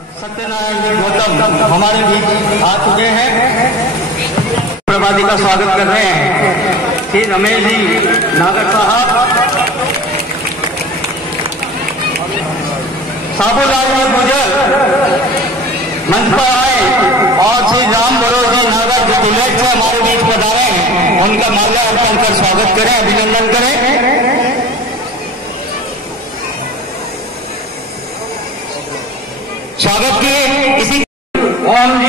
सत्यनारायण गौतम हमारे बीच आ चुके हैं। प्रभाती का स्वागत कर रहे हैं श्री रमेश जी नागर साहब, साबूलाल जी गुजर मंच पर आए और श्री राम बरोज जी नागर जो बुलेट से हमारे बीच पधारे हैं, उनका माल्यार्पण कर स्वागत करें, अभिनंदन करें। स्वागत किए इसी ओम जी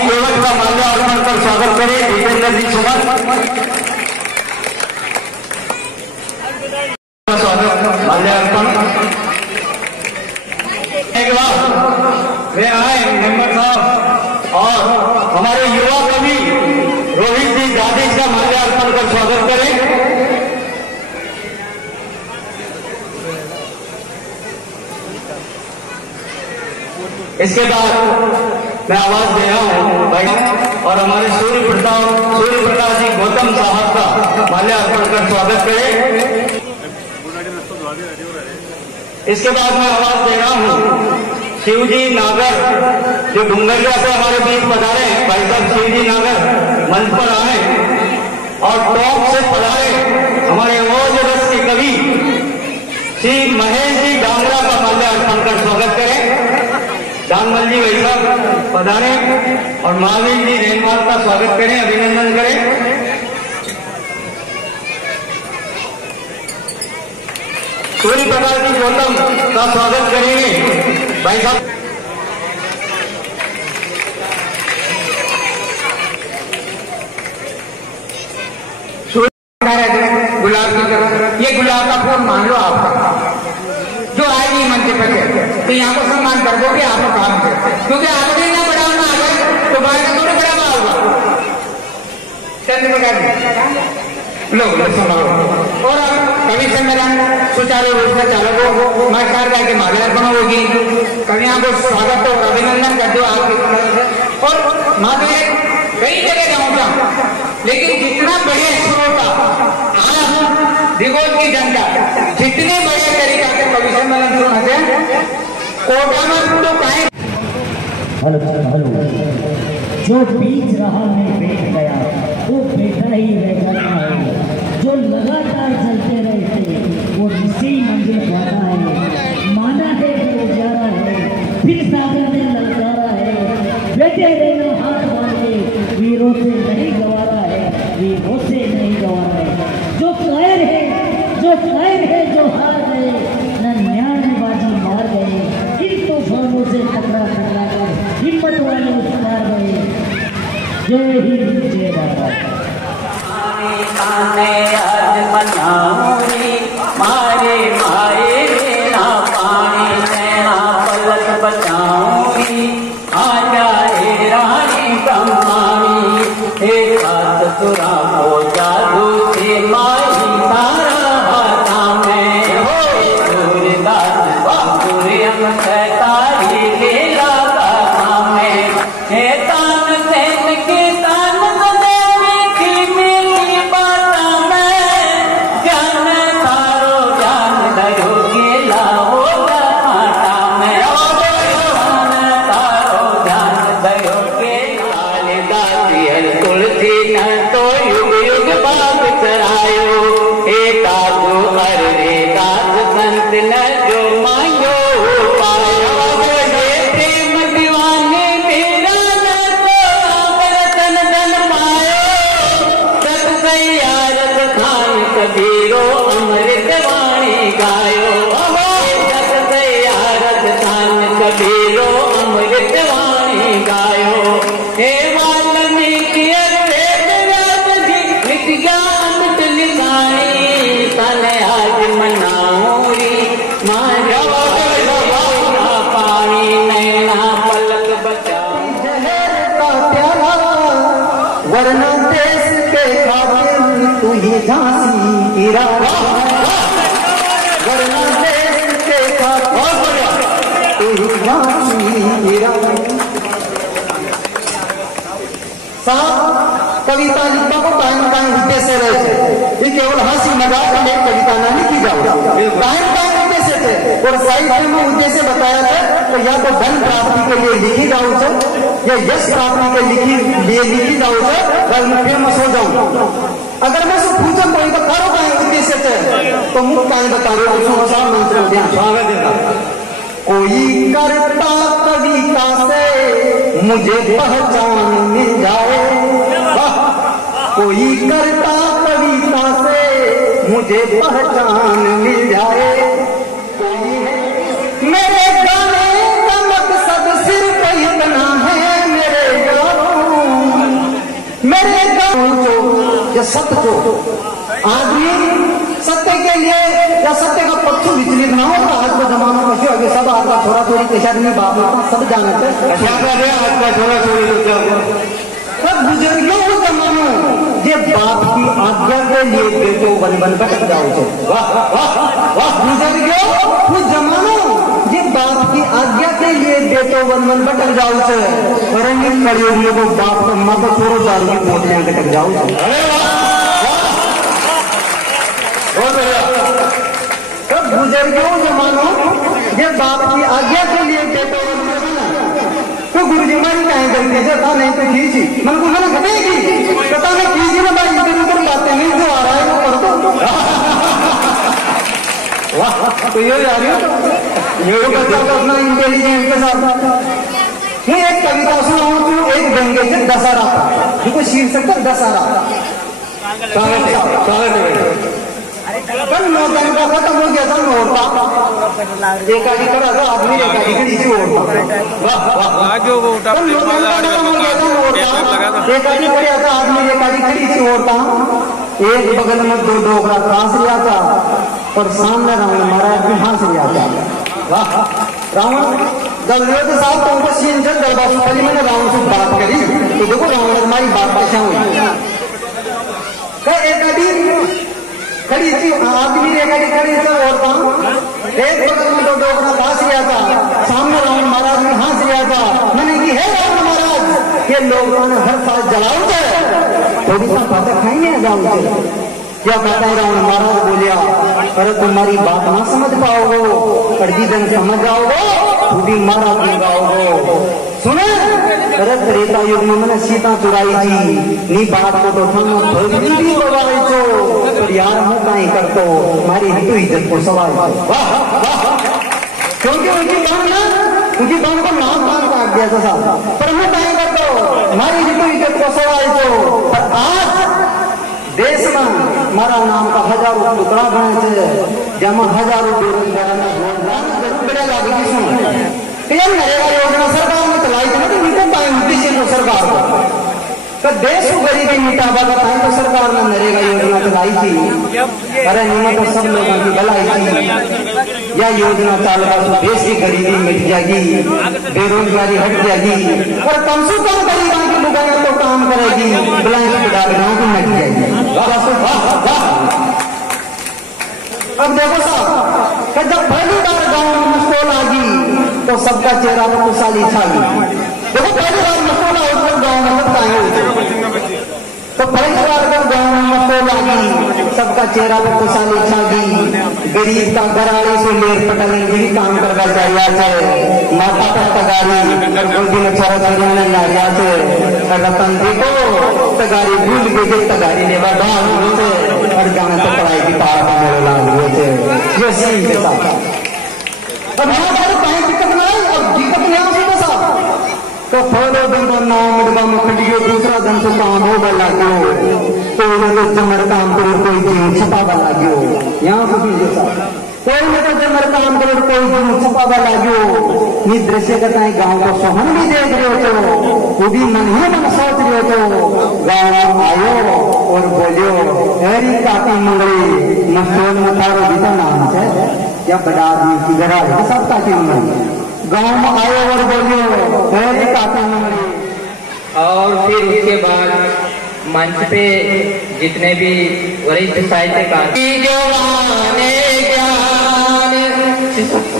केवल का माल्यार्पण कर स्वागत करें भूपेंद्र जी सुमन स्वागत माल्यार्पण के बाद वे आए मेंबर साहब और हमारे युवा कवि रोहित जी दादेश का माल्यार्पण कर स्वागत करें। इसके बाद मैं आवाज दे रहा हूँ भाई और हमारे सूर्य प्रकाश जी गौतम साहब का माल्यार्पण कर स्वागत करें। इसके बाद मैं आवाज दे रहा हूँ शिवजी नागर जो डूंगरिया से हमारे बीच पधारे हैं, भाई साहब शिवजी नागर मंच पर आए और टॉप से पधारे हमारे ओज रस के कवि श्री महेश जी डांगरा का माल्यार्पण कर स्वागत करें। डांगमल जी भाई साहब पधारे और महावीर जी रेनवाल का स्वागत करें, अभिनंदन करें। सूर्य प्रकाश जी गौतम का स्वागत करेंगे भाई साहब। गुलाब की तरफ ये गुलाब का फूल मान लो आपका जो आएगी मंच पर तो यहाँ को सम्मान कर दो कि आपको काम करते, क्योंकि आपने ना बढ़ाना आ गए तो बाहर का थोड़ा बढ़ावा होगा। चंद्र प्रकाश लो संभालो और अब कवि सम्मेलन सुचारू रूप से चालक हो, मास्टर का के माल्यार्पण होगी, कवियों को स्वागत और अभिनंदन कर दो आपके। और माँ कई जगह जाऊंगा लेकिन जितना बड़े श्रोता आना हूँ दिगोल की जनता जितने बड़े तरीका के कवि सम्मेलन सुनते हैं कोटा में तो कहीं जो बीच रहा में बैठ गया वो बैठा ही रह जाता है, जो लगातार चलते रहते वो इसी मंजिल पाता है। माना है वो जा रहा है फिर सागर में ललकारा है, बैठे रहना हाथ बांधे वीरों से नहीं गवारा है, वीरों से नहीं गवारा है। जो कायर है जो हार गए न न्यायबाजी मार गए, इन तूफानों से टकरा कर हिम्मत वाले उतार गए। जय हिंद जय भारत। आज मनाऊंगी मारे माए मेरा पानी नैना पलक बचाऊंगी, आ जाए रानी कमानी एक हाथ तुरा हो जादू से माई तारा हाथा में सूर्यदास सूर्यम तारी लीला का में हे तान सेन के तान देवी की मेरी बाता में जान तारो जान दयो के लाओ माता में जान तारो जान दयो के लाले दासी हर तुलसी न तो युग युग बात करायो, एक आदो अरे दास संत न जो मांगो पायो, प्रेम दीवाने तेरा न तो तन धन पायो, सत सैयारत खान कबीरो अमृत वाणी गायो, सत सैयारत खान कबीरो अमृत वाणी गायो। हे वाल्मीकि अमृत लिखानी तन आज मनाऊंगी मारा पानी नैना पलक बचाऊं। जहर का प्याला वरना देश के खातिर तू ही झांसी की रानी, वरना देश के खातिर तू ही झांसी की रानी। साहब कविता लिखने को कायम कायम उद्देश्य रहे थे, ये केवल हंसी मजाक में कविता नहीं की जाओ, कायम कायम उद्देश्य थे। और साहित्य में उद्देश्य बताया था तो या तो धन प्राप्ति के लिए लिखी जाऊ छो या यश प्राप्ति के लिए लिखी जाऊ छो कल मैं फेमस हो जाऊं। अगर मैं सब पूछो कोई तो करो कहीं उद्देश्य से तो मुझ कहीं बता रहे हो मंत्र स्वागत है। कोई करता कविता से मुझे पहचान मिल जाए, कोई करता कविता से मुझे पहचान मिल जाए, मेरे गाने का मकसद सिर्फ इतना है मेरे गानों जो ये सत्य जो आदमी सत्य के लिए या सत्य का पक्ष विचलित ना हो तो आज का जमाना पशु आगे सब आज का थोड़ा थोड़ी पेशा नहीं बाप सब जाना चाहिए आज का थोड़ा थोड़ी सब बुजुर्गों को जमानो ये बाप की आज्ञा के लिए बेटो बन बन भटक जाओ। वाह वाह वाह बुजुर्गों वो जमानो ये बाप की आज्ञा के लिए बेटो बन बन भटक जाओ और इन कड़ियों को बाप को मत छोड़ो दारू की बोतलें भटक जाओ। तब बुजुर्गों जमानो ये बाप की आज्ञा के लिए बेटो तो गुरु जी मारी कहीं गलती से था नहीं तो खींची मन को मैंने घटेगी पता नहीं खींची में भाई इधर उधर बातें नहीं जो आ रहा है वो कर दो। वाह तो ये आ रही हो ये बच्चा तो अपना इंटेलिजेंस के साथ मैं एक कविता सुनाऊं तो एक व्यंग्य से दशहरा जिसको शीर्षक था दशहरा। कल नौजन का खत्म हो गया था नोटा एकाधी करा था आदमी एकाधी खड़ी थी ओढ़ता कल नौजन का खत्म हो गया था नोटा एकाधी खड़ा था आदमी एकाधी खड़ी थी ओढ़ता एक बगल में दो डोकरा कांस लिया था और सामने रावण महाराज भी हाथ लिया था। वाह रावण जब के साथ तो उनको सीन चल दरबार पहले मैंने रावण से बात करी तो देखो रावण हमारी बात कैसा हुई एकाधी खड़ी थी आदमी रेखाड़ी खड़ी थी औरत एक बगल में दो डोकरा घास लिया था सामने रावण महाराज ने हंस लिया था मैंने की है रावण महाराज ये लोगों ने हर साल जलाओ थे थोड़ी सा पता खाएंगे जाओ क्या कहता है रावण महाराज बोलिया अरे तुम्हारी बात ना समझ पाओगे कड़गी जन समझ जाओगे खुदी मारा गाओगे सुने अरे त्रेता युग में मैंने सीता चुराई थी नी बात को तो थाना भगवी भी बवाई छो पर यार हूँ कहीं कर तो हमारी हिंदू इज्जत को सवाल क्योंकि उनकी बात को नाम बात काट दिया था साहब पर हूँ कहीं कर तो हमारी हिंदू इज्जत को सवाल छो पर आज देश में हमारा नाम का हजारों टुकड़ा बने थे जमा हजारों बेरोजगार लगेगी सुन नरेगा योजना सरकार ने चलाई थी तो उनको पाए उद्देश्य को सरकार को देश को गरीबी मिटावा का टाइम तो सरकार ने नरेगा योजना चलाई थी अरे इन्होंने तो सब लोगों की भलाई थी यह योजना चालू तो देश की गरीबी मिट जाएगी बेरोजगारी हट जाएगी और कम से कम गरीबों की लुगाइयां तो काम करेगी ब्लैंक गाँव की मिट जाएगी। अब देखो साहब जब पहली बार गाँव में मुश्किल आ गई तो सबका चेहरा पर खुशहाली छा गई। देखो पहली बार मसोला उठकर गाँव में सबका है तो पहली बार जब गाँव में मसोला आ गई सबका चेहरा पर खुशहाली छा गई। गरीब का गराड़ी से लेर पटल भी काम कर जाए माता का तगारी दिन छोरा ने लाया से रतन देखो तगारी भूल गए तगारी लेवा गाँव और गाँव तो पढ़ाई की पार ये सीन के साथ अब यहाँ पर कहीं दिक्कत ना आई अब दिक्कत नहीं आ सकता साहब तो पहले दिन का नाम मुर्गा में खट गया दूसरा दिन से काम हो बना गयो तो उन्होंने जमर काम करो कोई जीव छपा बना गयो यहाँ से भी साहब कोई ने तो जमर काम करो कोई जीव छपा बना गयो ये दृश्य कहता है गाँव को सोहन भी देख रहे हो तो वो भी मन ही मन सोच रहे हो गाँव आयो और बोलियो हरी काका मंगली मस्तोल में तारो भी तो नाम है या बड़ा आदमी की गराज है सबका क्यों नहीं गाँव में आयो और बोलियो हरी काका मंगली। और फिर उसके बाद मंच पे जितने भी वरिष्ठ साहित्यकार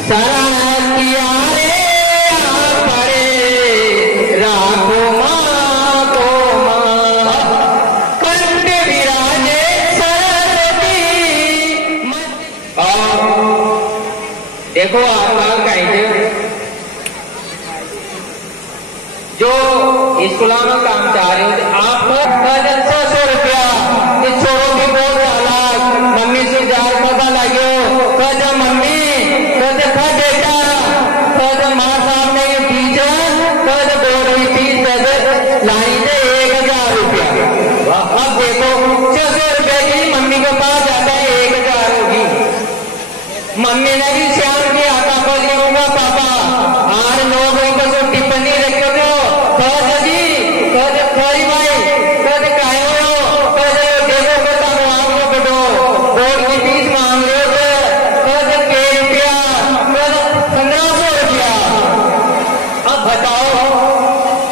सारा किया देखो आप कहीं जो स्कूल में काम चाह रहे हो आपको 600 रुपया छोड़ो भी बहुत चालाक मम्मी से जार पता लगे कद मम्मी कद खा बेटा कद माँ साहब ने टीचर कद बोर्ड की फीस कद लाइन से 1000 रुपया। अब देखो 600 रुपये की मम्मी के पास जाता है 1000 होगी। मम्मी ने भी श्याम की आता बोलूंगा पापा आर लोगों को जो टिप्पणी रखे हो कद जी कद खोरी भाई कद काहे हो कद देखो बता आपको बेटो बोर्ड की फीस मांग रहे हो कद के रुपया कद 1500 रुपया। अब बताओ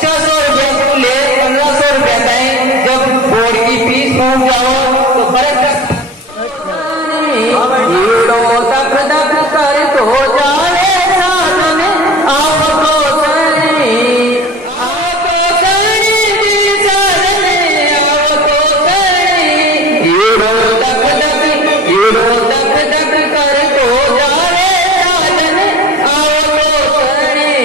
600 रुपये को ले 1500 रुपया दें जब बोर्ड की फीस पहुंच जाओ तो फर्क दक दक कर तो जाए साधन आपको सनी दिल साधन आपको सनी दक दक कर तो जाए साधन आपको सनी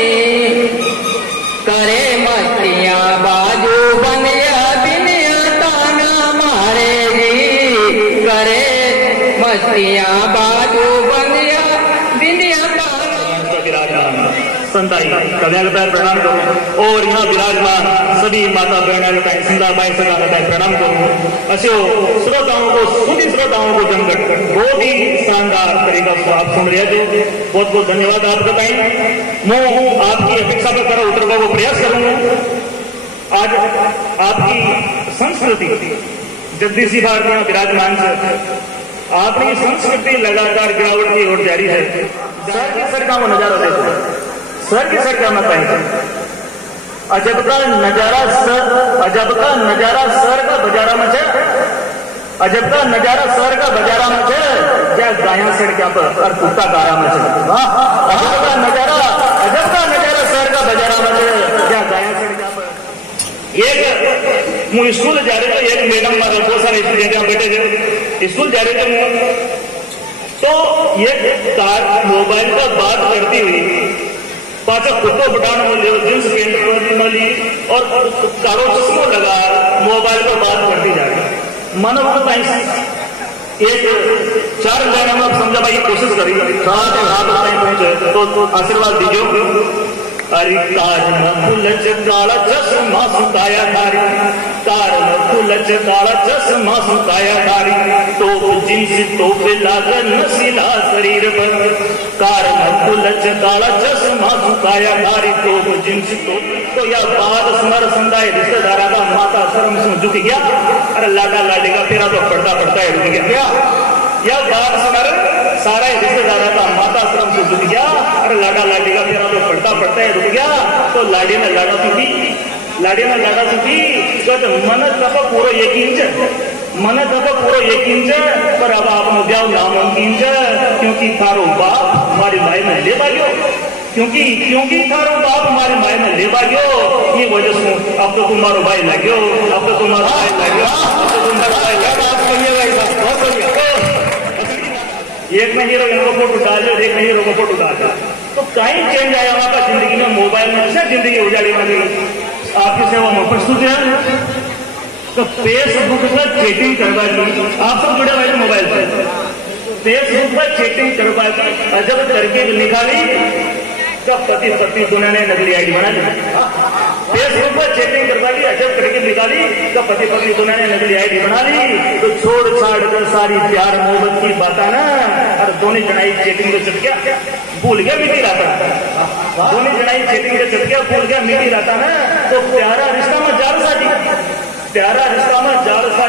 करे मस्तियां बाजू बनिया बिनिया ताना मारेगी करे मस्तियां बाजू बनिया बिनिया संताई कन्या प्रणाम करूं और यहाँ विराजमान सभी माता बहनों का सिंधाबाई सदा प्रणाम करूं। अच्छे श्रोताओं को सुनी श्रोताओं को जमकर बहुत ही शानदार तरीका से आप सुन रहे थे। बहुत बहुत धन्यवाद आपका टाइम मैं आपकी अपेक्षा पर करो उतरवा को प्रयास करूंगा। आज आपकी संस्कृति जगदीशी भारत में विराजमान है आपकी संस्कृति लगातार गिरावट की ओर जारी है। सर की सरकार में नजारा देखो सर की सरकार में कहीं अजब का नजारा सर का बाजारा में है अजब का नजारा सर का बाजारा में है क्या गाया सड़क पर और कुत्ता कारा में है अजब का नजारा सर का बाजारा में है क्या गाया सड़क पर। एक હું स्कूल जा रहे थे एक मैडम मारे बहुत सारे स्टूडेंट यहाँ बैठे थे स्कूल जा रहे थे तो ये मोबाइल पर बात करती हुई पाचा कुत्तो बटान मिली जींस पेंट मिली और कारो चश्मो लगा मोबाइल पर बात करती जा रही मानव एक 4 लाइन में समझा भाई कोशिश करी हाथ पहुंचे तो आशीर्वाद दीजिए। अरे तार फुलच काला चश्मा सुताया धारी तार फुलच काला चश्मा सुताया धारी तो जींस टोप लागन नशीला शरीर पर कार फुलच काला चश्मा सुताया धारी तो जींस टोप तो यह बात स्मर संदाय रिश्तेदारा का माता शर्म से झुक गया। अरे लाडा लाडे का फेरा तो पड़ता पड़ता है रुक गया यह बात स्मर सारा रिश्तेदारा का माता श्रम से झुक गया। अरे लाडा लाडी का फेरा तो पड़ता पड़ता है रुक गया तो लाडी ने लाडा सुखी तो मन तप पूरा 1 इंच पर अब आप जाओ नामुमकिन क्योंकि थारो बाप हमारी माई में ले बाग्यो क्योंकि थारो बाप हमारी माई में ले बाग्यो ये वजह से अब तो तुम्हारो भाई लाग्यो अब तो तुम्हारा भाई लाग्यो बहुत बढ़िया। एक में हीरो इनको फोटो डाल दो एक में हीरो को फोटो डाल दो तो कहीं चेंज आया वहां जिंदगी में मोबाइल में से जिंदगी उजाड़ी वाली आपकी सेवा में प्रस्तुत है। तो फेसबुक पर चैटिंग करवा दी आप सब जुड़े हुए मोबाइल पर फेसबुक पर चैटिंग करवा दी अजब करके निकाली तो पति पत्नी दोनों ने नकली आईडी बना ली। फेसबुक पर चैटिंग करवा दी अजब करके निकाली तो पति पत्नी दोनों ने नकली आईडी बना ली तो छोड़ छाड़ कर सारी प्यार मोहब्बत की बात ना और दोनों जनाई चैटिंग को चट गया भूल गया मिट्टी रहता दोनों जनाई चैटिंग को चट गया भूल गया मिट्टी रहता ना तो प्यारा रिश्ता में जालसाजी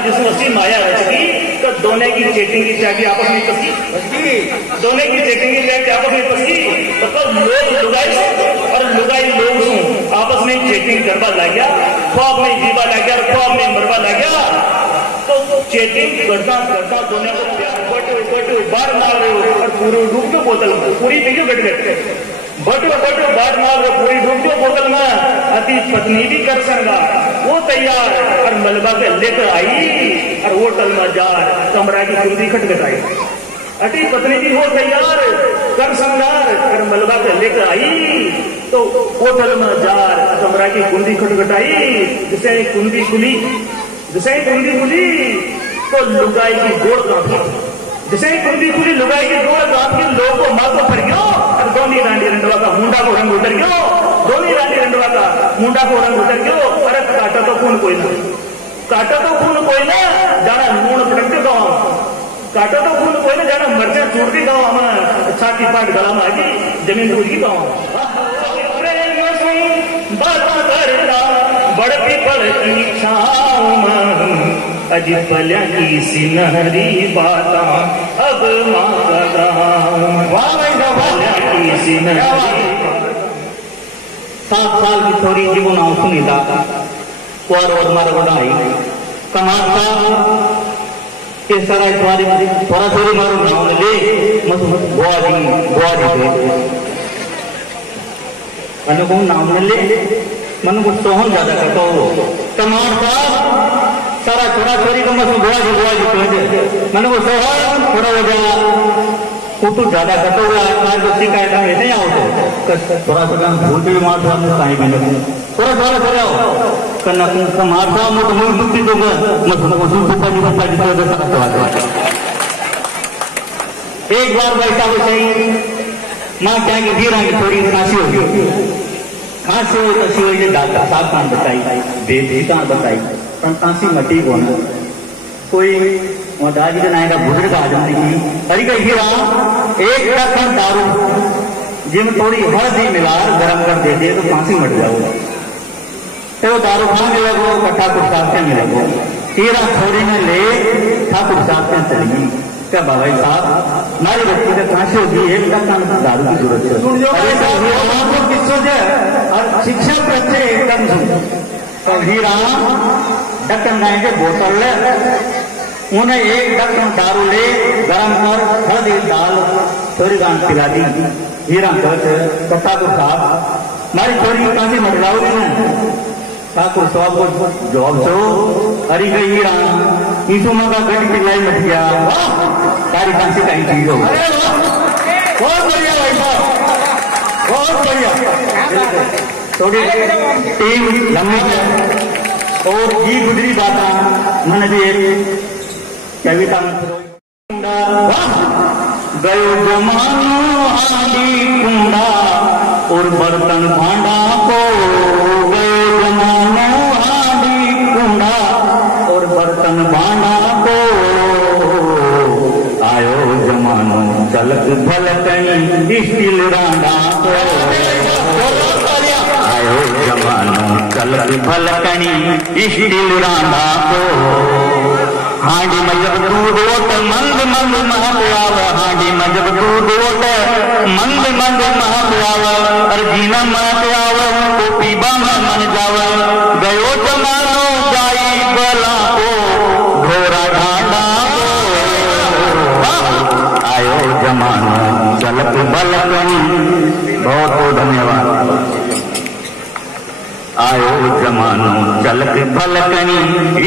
जिसमें उसकी माया रचगी तो दोनों की चैटिंग की चाबी आपस में फंसी दोनों की चैटिंग की चाबी आपस में फंसी तो लोग लुगाई लोग आपस में चैटिंग करवा लग गया ख्वाब में जीवा लग गया ख्वाब में मरवा लग गया तो चैटिंग करता दोनों को बटो बार मार रहे हो और पूरी डूब दो बोतल पूरी पीछे बैठ बटो बार मार रहे पूरी डूब दो बोतल में अति पत्नी भी कर संगा वो तैयार और मलबा के लेकर आई और होटल में जा कमरा की कुर्सी खटखटाई अति पत्नी भी हो तैयार कर संगा लेकर आई तो होटल में जार कमरा की कुंडी खटखटाई, जिसे कुंडी खुली तो लुगाई की गोड़ कांपी, जिसे कुंडी खुली लुगाई की गोड़ कांपी, लोग को माँ को फर गयो और दोनी रानी रंडवा का मुंडा को रंग उतर गयो, दोनी रानी रंडवा का मुंडा को रंग उतर गयो। अरे काटा तो खून कोई ना, जाना लूण पटक के गाँव, काटा तो खून कोई ना, जाना मर्चा चूड़ के गाँव, हमें छाती पाट गला में आगी जमीन टूट की गाँव। बड़पी पड़ की छाँव अज पल्या की सिनहरी बाता अब माँ का पल्या की सिनहरी। 7 साल की थोड़ी जीवन आऊं सुनीता और मारा बढ़ाई कमाता के सारा इतवारी थोड़ा थोड़ी मारो नाव ले मत बुआ जी अनु को नाम ले मन को सोहन ज्यादा करता हो कमाता सारा थोड़ा थोड़ी को मत बुआ जी कहते मन को सोहन थोड़ा हो जा तो ज्यादा करता होगा आज बच्ची का ऐसा नहीं आओ तो थोड़ा थोड़ा भूल भी मार था मुझे कहीं भी नहीं थोड़ा आओ करना तुम मार था मुझे मुझे दुखी दूंगा मत तुमको सुपा जी एक बार बैठा वो सही माँ क्या कि धीरा की थोड़ी खांसी होगी खांसी हो तो शिव डॉक्टर साहब कहाँ बताई बेदी कहाँ बताई पर खांसी मटी को ना कोई दादी का नायका बुजुर्ग आ जाती थी अरे का हीरा एक रकम दारू जिम थोड़ी हल्दी मिला गरम कर देते तो फांसी मट जाओ तो दारू खाने लगो ठाकुर साहब से मिलेगो हीरा थोड़ी में ले ठाकुर साहब से चलेगी क्या बाबा साहब हमारी बच्ची का फांसी होगी एक रकम दारू की जरूरत है और शिक्षा प्रत्यय एकदम तो हीरा ढक्कन गाएंगे बोतल ले उन्हें एक ढक्कन दारू ले गरम कर हल्दी दाल थोड़ी गांठ पिला दी हीरा कहते ठाकुर साहब हमारी थोड़ी कांसी मटलाओगे ना ठाकुर साहब को जॉब सो अरे गई हीरा ईसु माँ का गट पिलाई मत गया सारी कांसी कहीं चीज हो बहुत बढ़िया भाई साहब बहुत बढ़िया थोड़ी टीम लंबी और जी गुजरी बात मन भी कविता गयो जमानो हांडी कुंडा और बर्तन भांडा को गयो जमानो हांडी कुंडा और बर्तन भांडा को आयो जमानो चलक भलकनी स्टील रांडा को आयो जमानो चलक भलकनी स्टील रांडा को हांडी में जब दूध ओट मंद महक आव हांडी में जब दूध ओट मंद महक आव अर्जीना महक आव तो पीबा में मन जाव गयो जमानो जाई बला को घोरा ढांडा आयो जमानो चलक बलकनी बहुत बहुत धन्यवाद आयो जमानो चलक भलकनी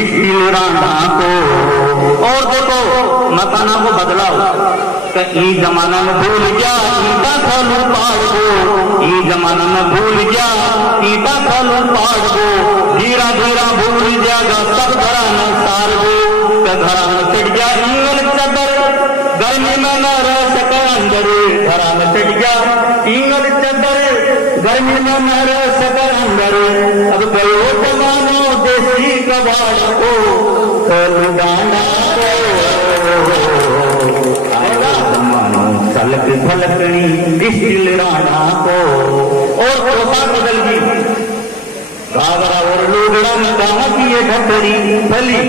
स्टील रांधा को और देखो मकाना को बदलाओ ई जमाना में भूल जा ईटा खालू पाड़ को ई जमाना में भूल जा ईटा खालू पाड़ को धीरा धीरा भूल जाएगा सब घरा न सार को घरा में चढ़ जा इंगल चदर गर्मी में न रह सके अंदर घरा में चढ़ जा इंगल चदर गर्मी में न रह सके अंदर अब गयो जमानो देसी कबाड़ को डांडा जमानो चलक भलकनी स्टील राणा को और पोशाक बदल गई घाघरा और लुगड़ा में कहा की ये ढकरी फली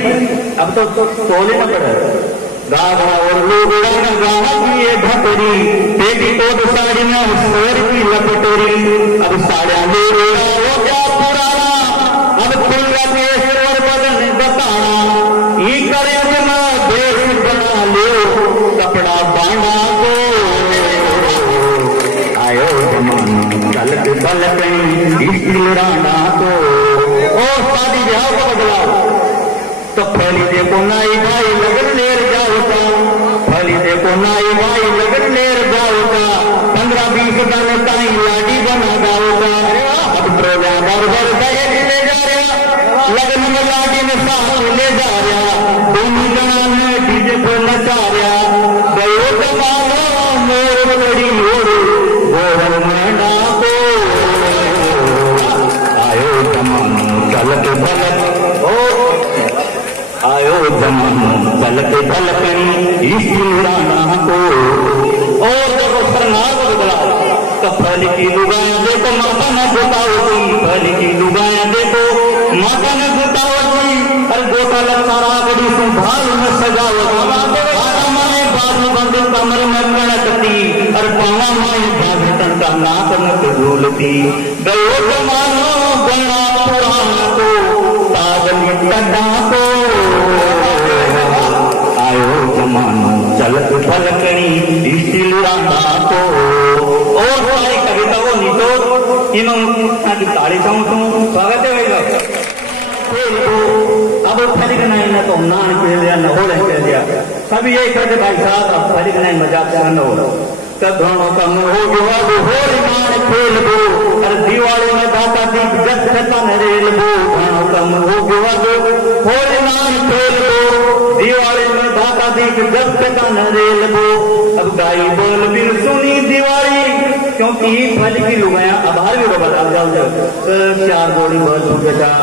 अब तो तोले न पड़े घाघरा और लुगड़ा में कहा की ये ढकरी पेटीकोट साड़ी में स्वर की लपटोरी अब साड़ियां ले हो गया पुराना अब खुल के स्वर बदन बताना ई करे अपना देश बना ले कपड़ा बांधा को आयो जमानो चलक भलकनी स्टील राणा को और शादी ब्याह को बदलाओ तो फैली देखो नाई भाई लगन लेर जाओगा फैली देखो नाई भाई लगन लेर जाओगा 15-20 गाने ताई पगड़ी ओढ़े गोरल में डाको आयो जमानो चलत भलक ओ आयो जमानो चलत भलकनी ईश्वराना को और जब सरनाग बदला तो फल की लुगाया देखो माता न घुटाओ तुम फल की लुगाया देखो माता न घुटाओ जी अरे गोटा सारा गड़ी संभाल न सजाओ माए बाजू बंद कमर में कणकती और पावा माए भागतन का नाक न झूलती गयो जमानो बना पुराना को सागन कदा को आयो जमानो चलत भलकनी ईश्वराना को और हमारी कविता को निचोड़ इन्होंने ताली चाहूँ स्वागत है अब फलिक नहीं ना तो नान के लिया न हो रहे के लिया सब ये कहते भाई साहब अब फलिक नहीं मजाक से न हो तब दोनों का मुंह हो गया वो हो मान खेल दो और दिवाली में दाता दीप जब जता न रेल दो दोनों का मुंह हो गया वो हो मान खेल दो दिवाली में दाता दीप जब जता न रेल दो अब गाई बोल बिन सुनी दिवाली क्योंकि फल की लुगाया आभार भी बता जाओ चार गोली बस हो गया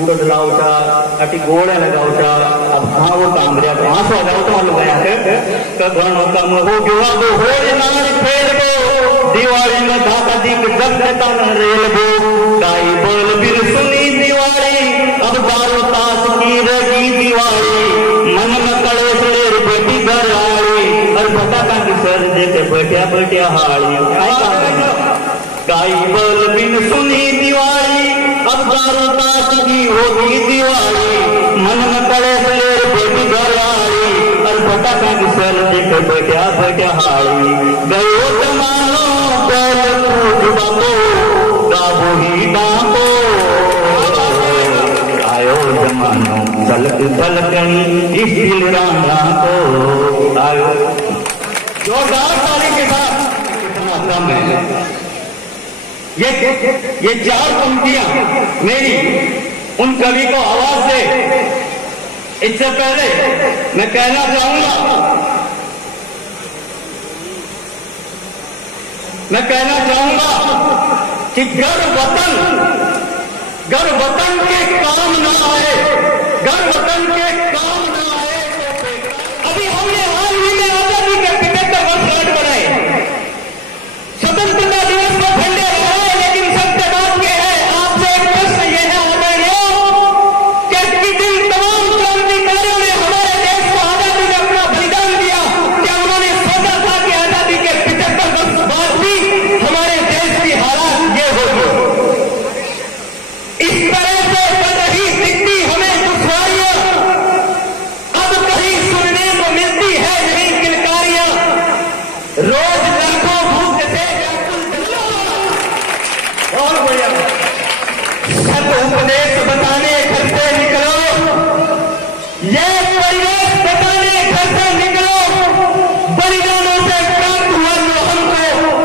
उड़द लाउचा अटी गोड़ा लगाउचा अब हाँ वो काम रहा कहाँ से लगाओ तो लुगाया के घणो कम हो गया वो हो नान फेर दो दिवाली में धाका दीप जब जता न रेल दो गाई बोल बिन सुनी दिवाली अब दारू ताश की रही दिवाली मन में कड़े से बेटी घर आई और फटाका की सर देते बैठिया बैठिया हाड़ी गाई बोल बिन सुनी दिवाली अब दारू ताश की होगी दिवाली मन में कड़े से बेटी घर आई और फटाका की सर देते बैठिया बैठिया हाड़ी गयो जमानो बैल बाबो गाबो ही डाको आयो जमानो चलत भलकनी इस राना को आयो जोरदार ताली के साथ इतना कम है ये चार पंक्तियां मेरी उन कवि को आवाज से इससे पहले मैं कहना चाहूंगा कि घर वतन के काम ना आए घर वतन के काम ना आए। अभी हमने हाल ही में आजादी के 75 वर्षगांठ बनाए स्वतंत्रता दिवस में झंडे लहराए लेकिन सत्य बात यह है आपसे एक प्रश्न यह है कि दिन तमाम क्रांतिकारियों ने हमारे देश को आजादी में अपना बलिदान दिया क्या उन्होंने सोचा था कि आजादी के 75 वर्ष बाद भी हमारे देश की हालात ये होगी। इस तरह से बढ़ रही दिखती हमें दुश्वारियां अब कहीं सुनने को मिलती है नहीं किलकारियां रोज लाखों भूख से और बढ़िया सत उपदेश बताने घर से निकलो ये परिवेश बताने घर से निकलो बलिदानों से प्राप्त हुआ जो हमको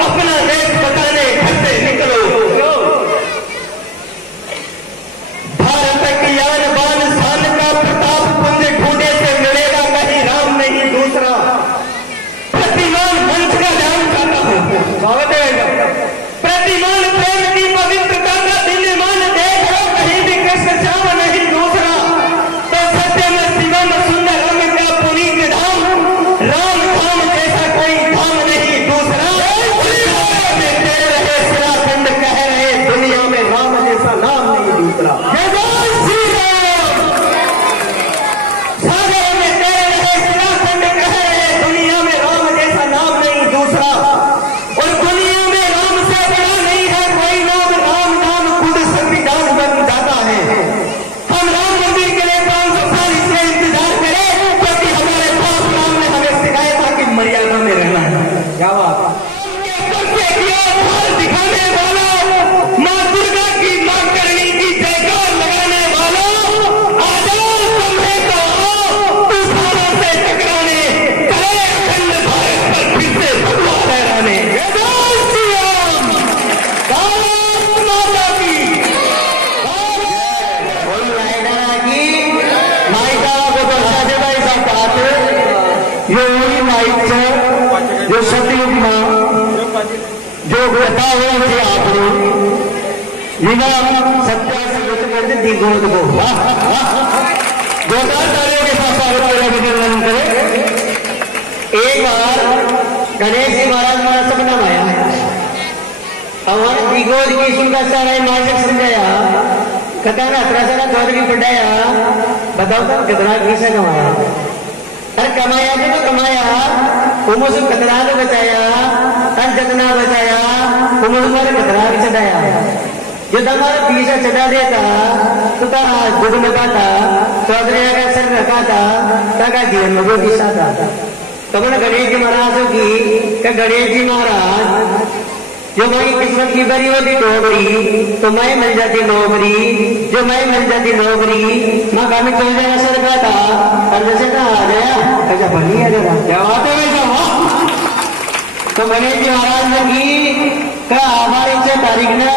अपना देश बताने घर से निकलो। भारत की यान बान शान का प्रताप पुंज ढूंढे से मिलेगा कहीं राम नहीं दूसरा प्रतिमान मंच का ध्यान चाहता हूं स्वागत है प्रतिमान प्रेम की पवित्रता का दिव्यमान देख लो कहीं भी कृष्ण श्याम नहीं दूसरा तो सत्य में शिवम सुंदर रंग का पुनीत धाम राम धाम जैसा कोई धाम नहीं दूसरा तेरे रहे शिलाखंड कह रहे दुनिया में राम जैसा नाम नहीं दूसरा सागर में तेरे रहे शिलाखंड कह रहे दुनिया में राम जैसा नाम नहीं दूसरा और दुनिया में राम से बड़ा नहीं है कोई नाम राम नाम खुद संविधान बन जाता है। हम राम मंदिर के लिए 500 साल इसलिए इंतजार करें क्योंकि हमारे पास राम ने हमें सिखाया था कि मर्यादा में रहना है। क्या बात दिखाने वाला माँ दुर्गा की माँ करनी की जयकार लगाने वाला आजाद तुम्हें तो तूफानों से टकराने करे अखंड भारत पर फिर से भगवा लहराने माता की माइका को भाई साहब जो सतयुग जो कथा हुई थी आपने बिना सत्या से करते दिगोद को दो चार तालियों के साथ स्वागत करें। एक बार गणेश जी महाराज हमारा सपना आया, हमारे दिगोद की सुनकर सारा मार्ग समझाया, कथा ना अतरा चौधरी पढ़ाया, बताओ तो कितना पैसा कमाया। अरे कमाया तो कमाया, उमुस कतरा तो बचाया, और जितना बचाया उमुस मारे कतरा भी चढ़ाया। जो हमारा पैसा चढ़ा देता तो दुख लगाता, चौधरी का सर रखा था, तका जीवन में वो किस्सा था। तो मैंने गणेश जी महाराज की गणेश जी महाराज जो मेरी किस्मत की बड़ी होती नौकरी तो मैं मिल जाती नौकरी, जो मैं मिल जाती नौकरी माँ का चल जाएगा सर का था, और जैसे कहा आ गया ऐसा बनी है जरा क्या बात है वैसा। तो गणेश जी महाराज ने की कहा हमारी से तारीख ना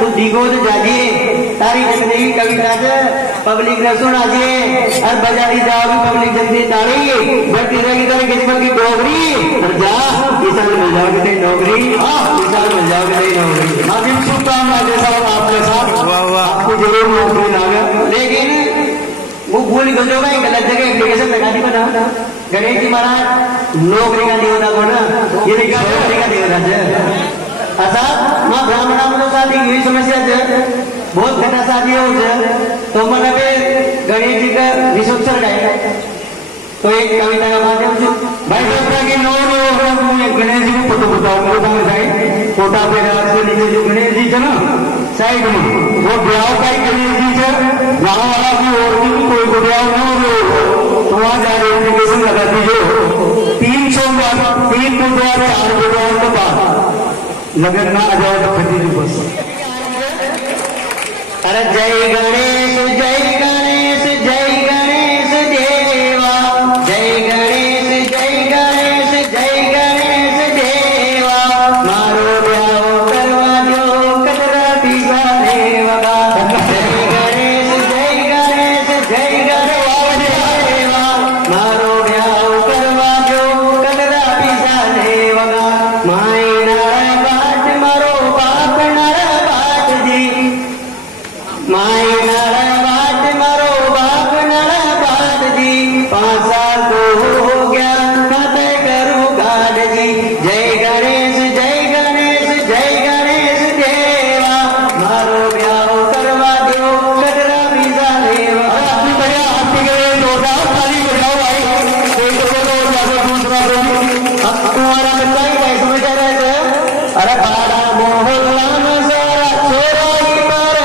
तू दिगोद जाजे, तारीख जितनी भी कविता से पब्लिक ने सुना जे और बजारी जाओगी पब्लिक जल्दी ताड़ी बढ़ती रहेगी तेरी किस्मत की नौकरी, और जा इस साल मिल जाओगी तेरी नौकरी, इस साल मिल जाओगी तेरी नौकरी। माध्यम शुभकामना जैसा आपके साथ आपको जरूर नौकरी लागे, लेकिन वो भूल गजो भाई गलत जगह एप्लीकेशन लगा दी बना। गणेश जी महाराज नौकरी का नहीं होता बोना, ये नहीं नौकरी का नहीं होता ऐसा माँ ब्राह्मणा में शादी यही समस्या है, बहुत घटा शादी हो तो मैंने गणेश जी का विश्वक्षर गाया। तो एक कविता का माध्यम से भाई सोचा कि नो गणेश जी को फोटो बताओ फोटा पे राज के नीचे जो गणेश जी थे ना साइड में वो ब्याह का ही गणेश जी थे, वहां वाला की और भी कोई को ब्याह न हो तो वहां जाके एप्लीकेशन लगा दीजिए 300 3 बुधवार 4 बुधवार के बाद लगन ना आ जाओ तो खरीद बस। अरे जय गणेश जय गणेश जय गणेश देवा, जय गणेश जय गणेश जय गणेश देवा, मारो ब्याह करवा जो कतरा पीसा देवा। जय गणेश जय गणेश जय गणेश देवा, मारो ब्याह करवा जो कतरा पीसा देवा। माई मारो बाप नर बाट जी, माई नर बाट मारो बाप नर बाट जी, 5 साल तो हो गया खाते करूँ गाड़ जी। जय गणेश जय गणेश जय गणेश देवा, मारो ब्याह करवा दो कटरा बीजा लेवा। बढ़िया आपके गए जोरदार ताली बजाओ भाई, कोई तो बोलो ज्यादा दूसरा बोलो। अब तुम्हारा बच्चा ही भाई समझ आ रहा है। अरे पाड़ा मोहल्ला में सारा छोरा ही मर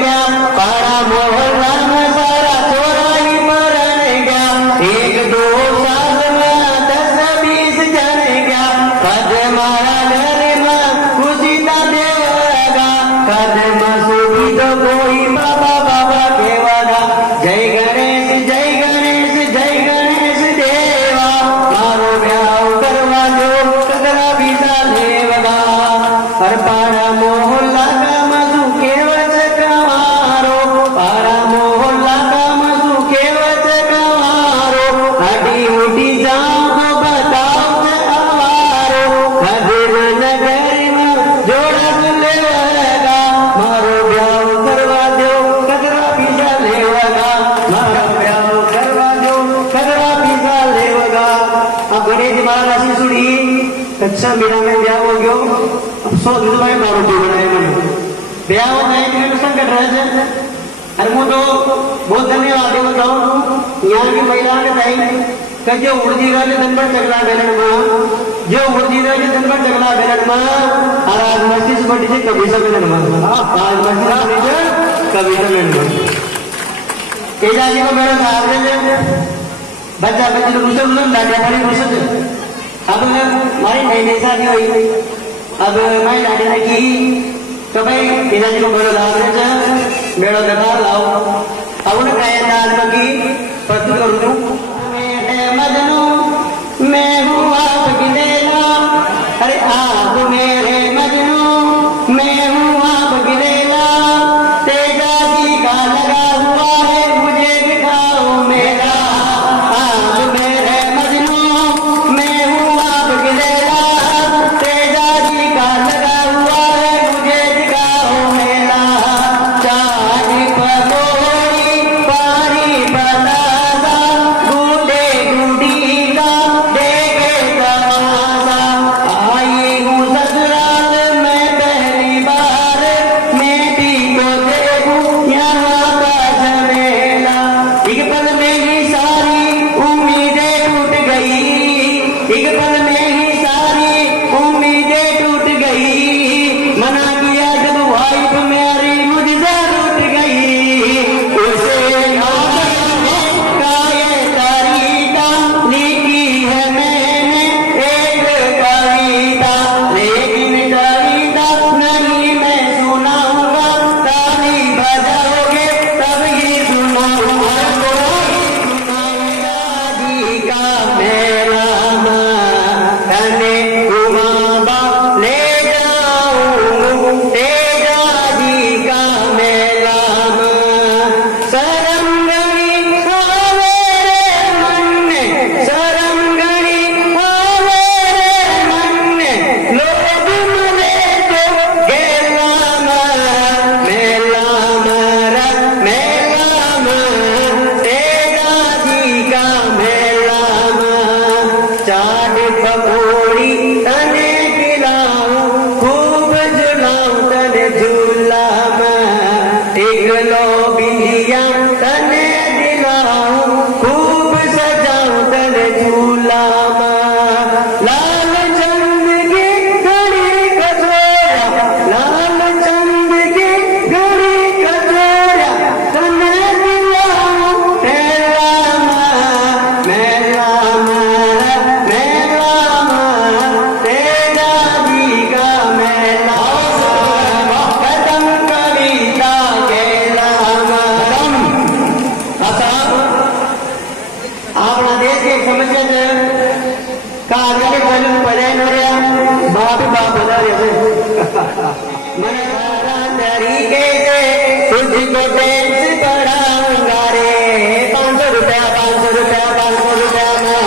गया, पाड़ा मोहल्ला में सारा छोरा ही मर गया, 1-2 साल में 10-20 जन गया, कद मारा घर में खुशी ना देगा, कद मसूदी तो कोई बाबा बाबा केवागा। जय गणेश जय गणेश जय गणेश देवा, मारो ब्याह करवा जो कतरा बीजा लेवगा। हर पारा मोहल्ला का मधु केवच कमारो, पारा मोहल्ला का मधु केवच कमारो, हटी उठी जाओ तो बताओ से आवारो, खदिर नगर में जोड़ा लेवगा, मारो ब्याह करवा दो कतरा बीजा लेवगा, मारो ब्याह करवा दो कतरा बीजा लेवगा। अब गणेश महाराज की सुनी कच्चा मेरा में ब्याह हो गयो, अब 100 दिन में मारो जो बनाए मन ब्याह हो गए तो संकट रह। अरे वो तो बहुत धन्यवाद बताओ यहाँ की महिला ने भाई कि जो उर्जी रहे दिन भर चगला बेलन माँ, जो उर्जी रहे दिन भर चगला बेलन माँ, और आज मस्जिद से बड़ी से कभी से बेलन माँ, आज मस्जिद से कभी से बेलन माँ। केजा जी को मेरा साथ दे बच्चा बच्चे तो रुसल लाडा खड़ी रुसल। अब हमारी नई शादी हुई, अब मैं लाडी ने की तो भाई केजा जी को मेरा दाल दे मेरा दबाव लाओ। अब उन्हें कहे दाल की प्रस्तुत करूँ मजनू मैं हूँ आपकी लैला, अरे आप मेरे मजनू मैं हूँ आपकी लैला, तेजा जी का लगा हुआ है मुझे दिखाओ मेला। आप मेरे मजनू मैं हूँ आपकी लैला, तेजा जी का झुलाऊं तने झूला में एक लो बिंदिया तने दिलाऊं खूब सजाऊं तने झूला में लाल चंद की घड़ी कचोरा लाल चंद की घड़ी कचोरा तने दिलाऊं मेला तेरा जी का मेला कदम कविता केला अपना देश की समस्या का आगे चलू पड़े न रहा बाप मन तरीके से तुझको टेंस पढ़ाऊंगा रे 500 रुपया 500 रुपया 500 रुपया में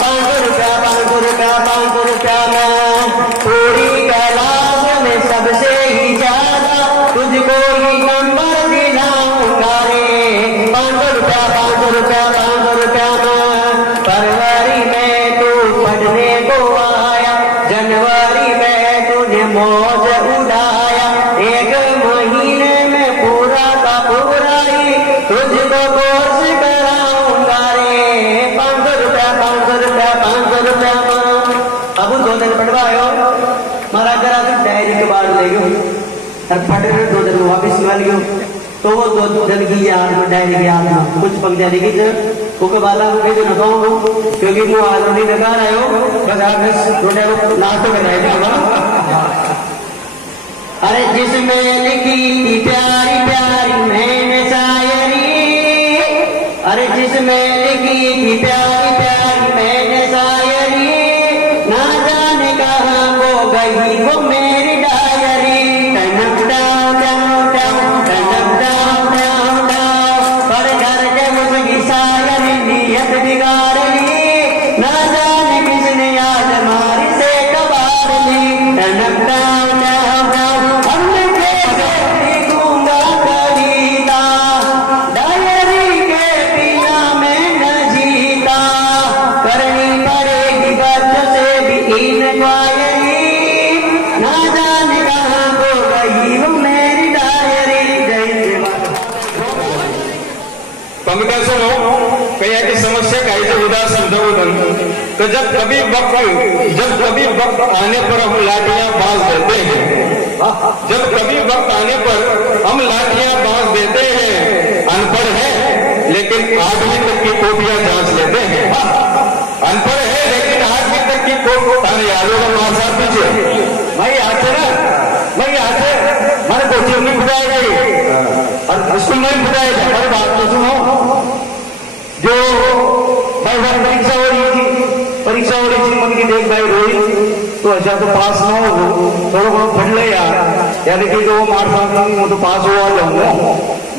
500 रुपया 500 रुपया 500 रुपया में पूरी क्लास में सबसे ही ज्यादा तुझको ही नंबर दिलाऊंगा रे 500 रुपया 500 रुपया 500 रुपया में फरवरी में तू पढ़ने को आया जनवरी में तूने मौज उड़ाया एक महीने में पूरा का पूरा ही तुझको कोर्स कराऊंगा रे 500 रुपया 500 रुपया 500 रुपया में अब 2 दिन पढ़वायो मारा करा तो डायरी के बाद ले गयो और पढ़ रहे 2 दिन वापिस मिल गयो तो वो 2 दिन की याद में डायरी की याद में कुछ पंक्तियां लिखी थे वो के बाला को भेजो नकाऊंगा क्योंकि वो ऑलरेडी लगा रहे हो बस आप थोड़े लास्ट में रहे अरे जिसमें लिखी थी प्यारी प्यारी मैंने शायरी अरे जिसमें लिखी थी प्यारी प्यारी मैंने शायरी ना जाने कहाँ वो गई वो मेरी डायरी टनक डाउन डाउन डाउन टनक डाउन डाउन डाउन पर घर के मुझकी शायरी नियत बिगाड़ ली ना जाने किसने आज हमारी से कबाड़ ली टनक डाउन डाउन डाउन हमने कैसे लिखूंगा कविता डायरी के बिना मैं न जीता करनी पड़ेगी बच्चों से भी इंक्वायरी ना जाने कहाँ को गई वो मेरी डायरी जय पंक्तियां सुनो कहीं की समस्या का जो उदास तो जब कभी वक्त आने पर हम लाठियां बांध देते हैं जब कभी वक्त आने पर हम लाठियां बांध देते हैं अनपढ़ है लेकिन 8वीं तक की कॉपियां जांच लेते हैं अनपढ़ है लेकिन 8वीं तक की कॉपी यादों का मार साहब पीछे भाई आते ना भाई आते हमारे कोचिंग नहीं बुझाई गई और स्कूल में बुझाई गई हमारी बात तो सुनो जो भाई परीक्षा हो रही थी मन की देख भाई रोई तो अच्छा तो पास ना हो थोड़ा बहुत पढ़ ले यार यानी कि जो मार पाऊंगी वो तो पास हुआ जाऊंगा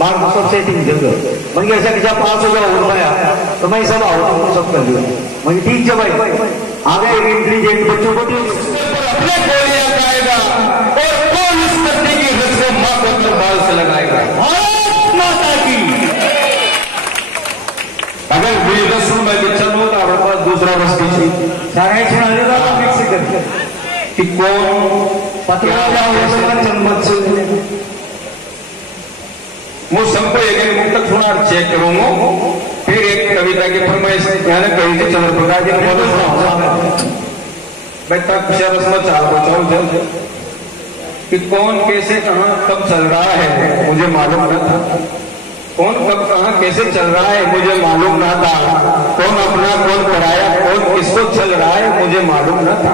मार सब सेटिंग जगह मन ऐसा कि जब पास हो जाओ भैया तो मैं सब आओ सब कर लिया मैं ठीक है भाई आगे इंटेलिजेंट बच्चों को अपने बोलिया जाएगा और कौन इस धरती की हद से माँ को बाल से लगाएगा भारत माता की अगर विजय में पिक्चर हो तो हमारे पास दूसरा बस पीछे सारे सुना मिक्स करके कि कौन पता चंद मैं सबको एक मुक्त सुना चेक करूंगा फिर एक कविता की फरमाइश मैंने कही थी चंद्रप्रकाश जी ने मैं तक रस्म चाहता हूँ कि कौन कैसे कहाँ कब चल रहा है मुझे मालूम न था कौन कब कहाँ कैसे चल रहा है मुझे मालूम न था कौन अपना कौन पराया कौन किसको चल रहा है मुझे मालूम न था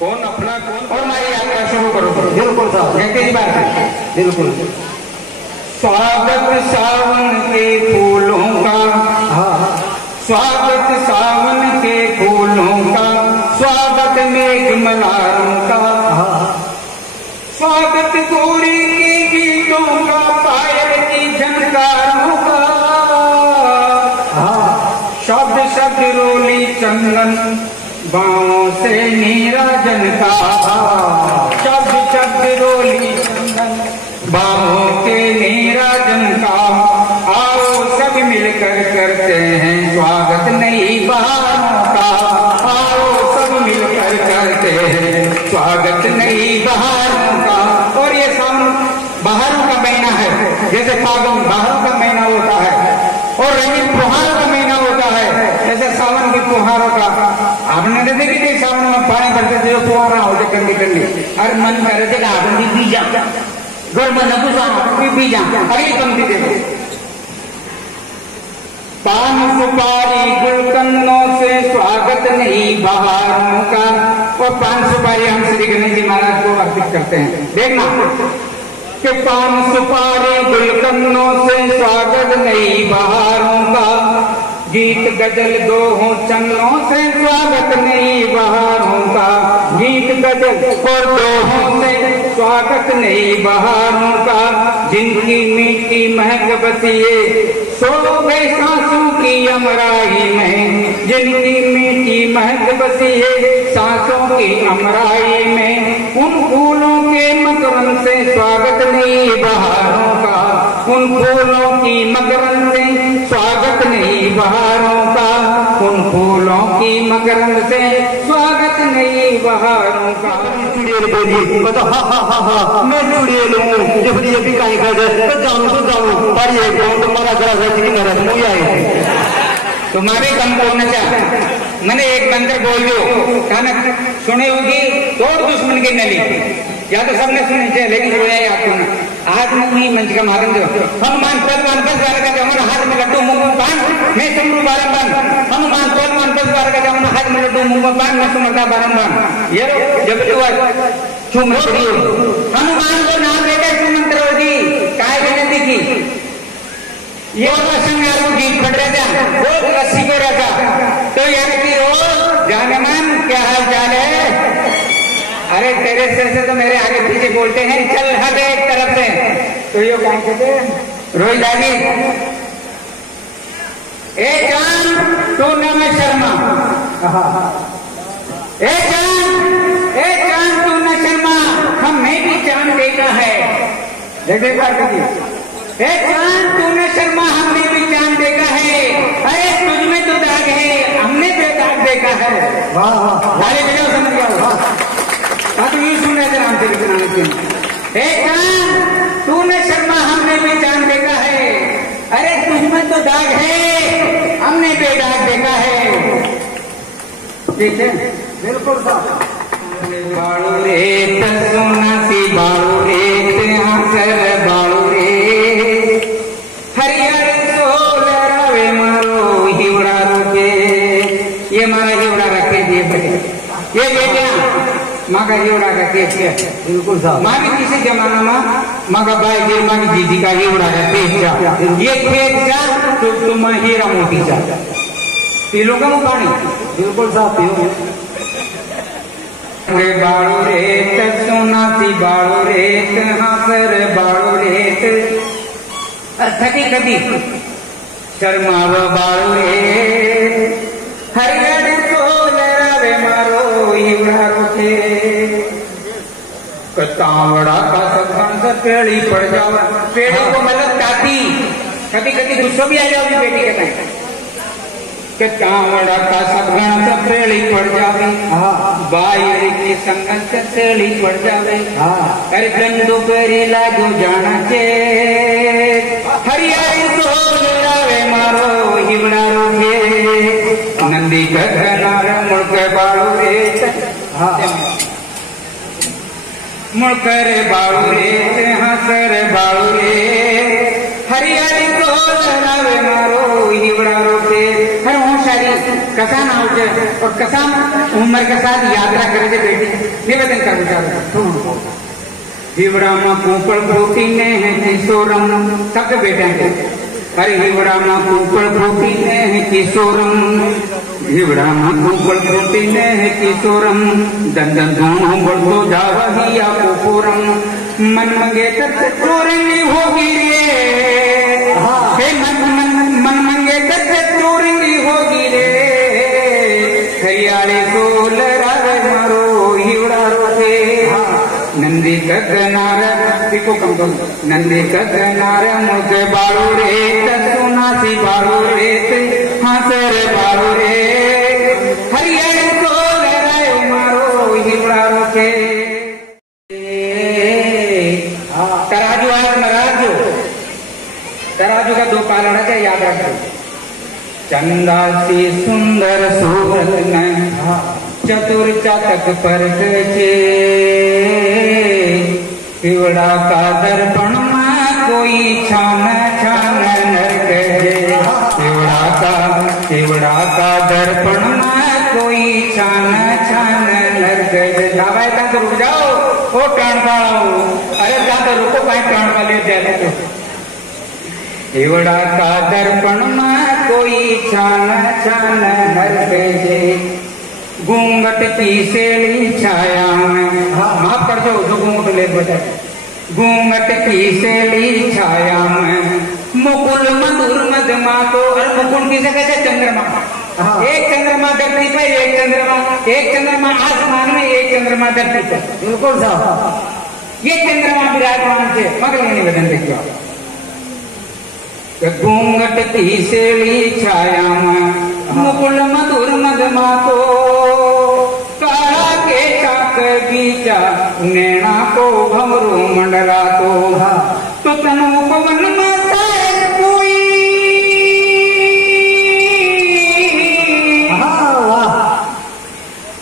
कौन अपना कौन और मैं यात्रा शुरू करो बिल्कुल साहब एक बार बिल्कुल स्वागत सावन के फूलों का स्वागत सावन के फूलों का स्वागत मेघ मल्हारों का स्वागत गोरी के गीतों का पायल की झनकारों का शब्द शब्द रोली चंदन बाहों से नीराजन का शब्द शब्द रोली चंदन बाहों के नीराजन का आओ सब मिलकर करते हैं स्वागत नई बहारों का आओ सब मिलकर करते हैं स्वागत नई बहारों सुवारा हो जाए कंडी कंडी और मन करे थे आप भी जा घर में न कुछ भी जा अगली पंक्ति देखो पान सुपारी गुलकंदों से स्वागत नहीं बहारों का। और पान सुपारी हम श्री गणेश जी महाराज को अर्पित करते हैं। देखना कि पान सुपारी गुलकंदों से स्वागत नहीं बहारों का। गीत गजल दो हो चन्नों से स्वागत नहीं बहारों का। गीत गजल और दो हो से स्वागत नहीं बहारों का। जिनकी मीठी महक बसिए शोभे सांसों की अमराई में। जिनकी मीठी महक बसिए सांसों की अमराई में। उन फूलों के मकरंद से स्वागत नहीं बहारों का। उन फूलों की मकरंद से स्वागत नहीं बहारों का। उन फूलों की मकरंद से स्वागत नहीं बहारों का। चुड़ैल बोली मतलब हा मैं चुड़ैल हूँ जब ये भी कहीं कर दे तो जाऊँ पर ये कौन तुम्हारा गला है कि मेरा मुँह आए तुम्हारे कम बोलना चाह मैंने एक मंत्र बोल दो कानक सुने होगी तो दुश्मन की नली या तो सबने सुनी चाहिए लेकिन वो है आपको आज नहीं मंच का मारन दो। हनुमान पहलवान 10 बार का जमाना हाथ में लड्डू मुंह में पान मैं चमरू बारंबार। हनुमान पहलवान 10 बार का जमाना हाथ में लड्डू मुंह में पान मैं सुमरता बारंबार। ये जब तू सुमंत्री हनुमान को नाम देकर सुमंत्र होगी काय विनती की ये संगार को गीत फट रहा था वो रस्सी को रखा तो यार की रोज जानमान क्या हाल चाल है। अरे तेरे सिर से तो मेरे आगे पीछे बोलते हैं चल हट एक तरफ से तो ये कौन कहते रोज दादी ए जान तू न मैं शर्मा। ए जान तू न शर्मा हमें भी चांद देखा है। ए जान तू न शर्मा हमने भी चांद देखा है। अरे तुझ में तो दाग है हमने बेदाग देखा है। वाह समझ गया तो ये सुन रहे थे रामचरित। ए जान तू न शर्मा हमने भी चांद देखा है। अरे तुझ में तो दाग है हमने बेदाग देखा है। ठीक है बिल्कुल बाड़ू रेत सोना सी बाड़ू रेत हंसर बाड़ू रे हरियर सोल रवे मारो हिवड़ा रुके। ये मारा हिवड़ा रखे दिए बेटे ये बेटे माँ का हिवड़ा का केस है बिल्कुल साहब। माँ भी किसी जमाना में माँ का भाई गिर माँ की जीजी का हिवड़ा का केस जा ये केस जा तो तुम हीरा मोती जा पीलो का मुँह पानी बिल्कुल साहब पियो। बाड़ू रेत सोना सी बाड़ू रेत हासर बाड़ू रेत थकी थकी शर्माव बाड़ू रेत हरियर सोल रवे मारो हिवड़ा रोके। कांवड़ा का सत्संग से पेड़ी पड़ जावा पेड़ी को मतलब काटी कभी कभी गुस्सा भी आ जाओगी बेटी के टाइम के कांवड़ा का सत्संग से पेड़ी पड़ जावे। बाई की संगत से पेड़ी पड़ जावे। अरे गंदो पेरी लागो जाना चे हरियारी सोल रवे मारो हिवड़ा रोके। नंदी गगनार मुड़के बाड़ू रेत मुड़कर बाड़ू रेत हंसर बाड़ू रेत हरियाली तो रवे मारो हिवड़ा रोके। हर हूँ शादी कसा ना हो जाए और कसा उम्र के साथ यात्रा करे थे बेटी निवेदन कर विचार हिवड़ा माँ कुपड़ पोती ने है किशोरम सब बेटे अरे हिवड़ा माँ कुपड़ पोती ने है किशोरम। हिवड़ा माँ कुपड़ पोती ने है किशोरम दंदन दोनों बढ़ो जावा ही आपको पूरम। मन मंगे तक चोरंगी होगी रे मन मंगे तक चोरंगी होगी रे। हरियाली सोल रावे मारो हिवड़ा रोके। नंदी गगनार देखो कम नंदी गगनार मुझे बाड़ू रेत सोना सी बाड़ू रेत हंसर बाड़ू रेत हरियाली सोल रावे मारो हिवड़ा रोके। तराजू आज मराजू तराजू का दो पालना है याद रखो। चंदा सी सुंदर सूरत में चतुर चातक परख छे पिवड़ा का दर्पण में कोई छान छान नरक है पिवड़ा का दर्पण में कोई छान छान नरक है। दावा का तो रुक जाओ वो टाण पाओ अरे क्या तो रुको कहीं टाण पा ले जाए पिवड़ा का दर्पण में कोई छान छान नरक है। घूंघट की सेली छाया में माफ कर दो जो घूंघट ले बजा घूंघट की सेली छाया में मुकुल मधुर मधमा तो और मुकुल किसे कहते चंद्रमा एक चंद्रमा धरती पर एक चंद्रमा आसमान में एक चंद्रमा धरती पर बिल्कुल साहब ये चंद्रमा विराजमान थे मगर निवेदन देखिए घूंघट की सेली छाया में मुकुल मधुर मधमा तो काला के चाक बीचा नैना को भंवरू मंडला तो तनु पवन में शायद कोई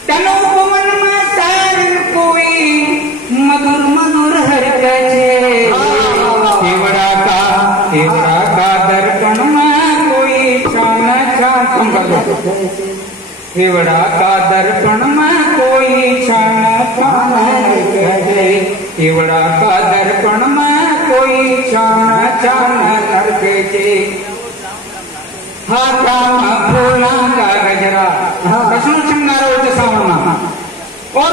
तनु पवन में शायद कोई मधुर मधुर हरकत केवड़ा का दर्पण में कोई छान छान केवड़ा का दर्पण में कोई छान छान नरके केवड़ा का दर्पण में कोई छान छान नरके हाथा में फूला का गजरा कृष्ण श्रृंगार होते सावना और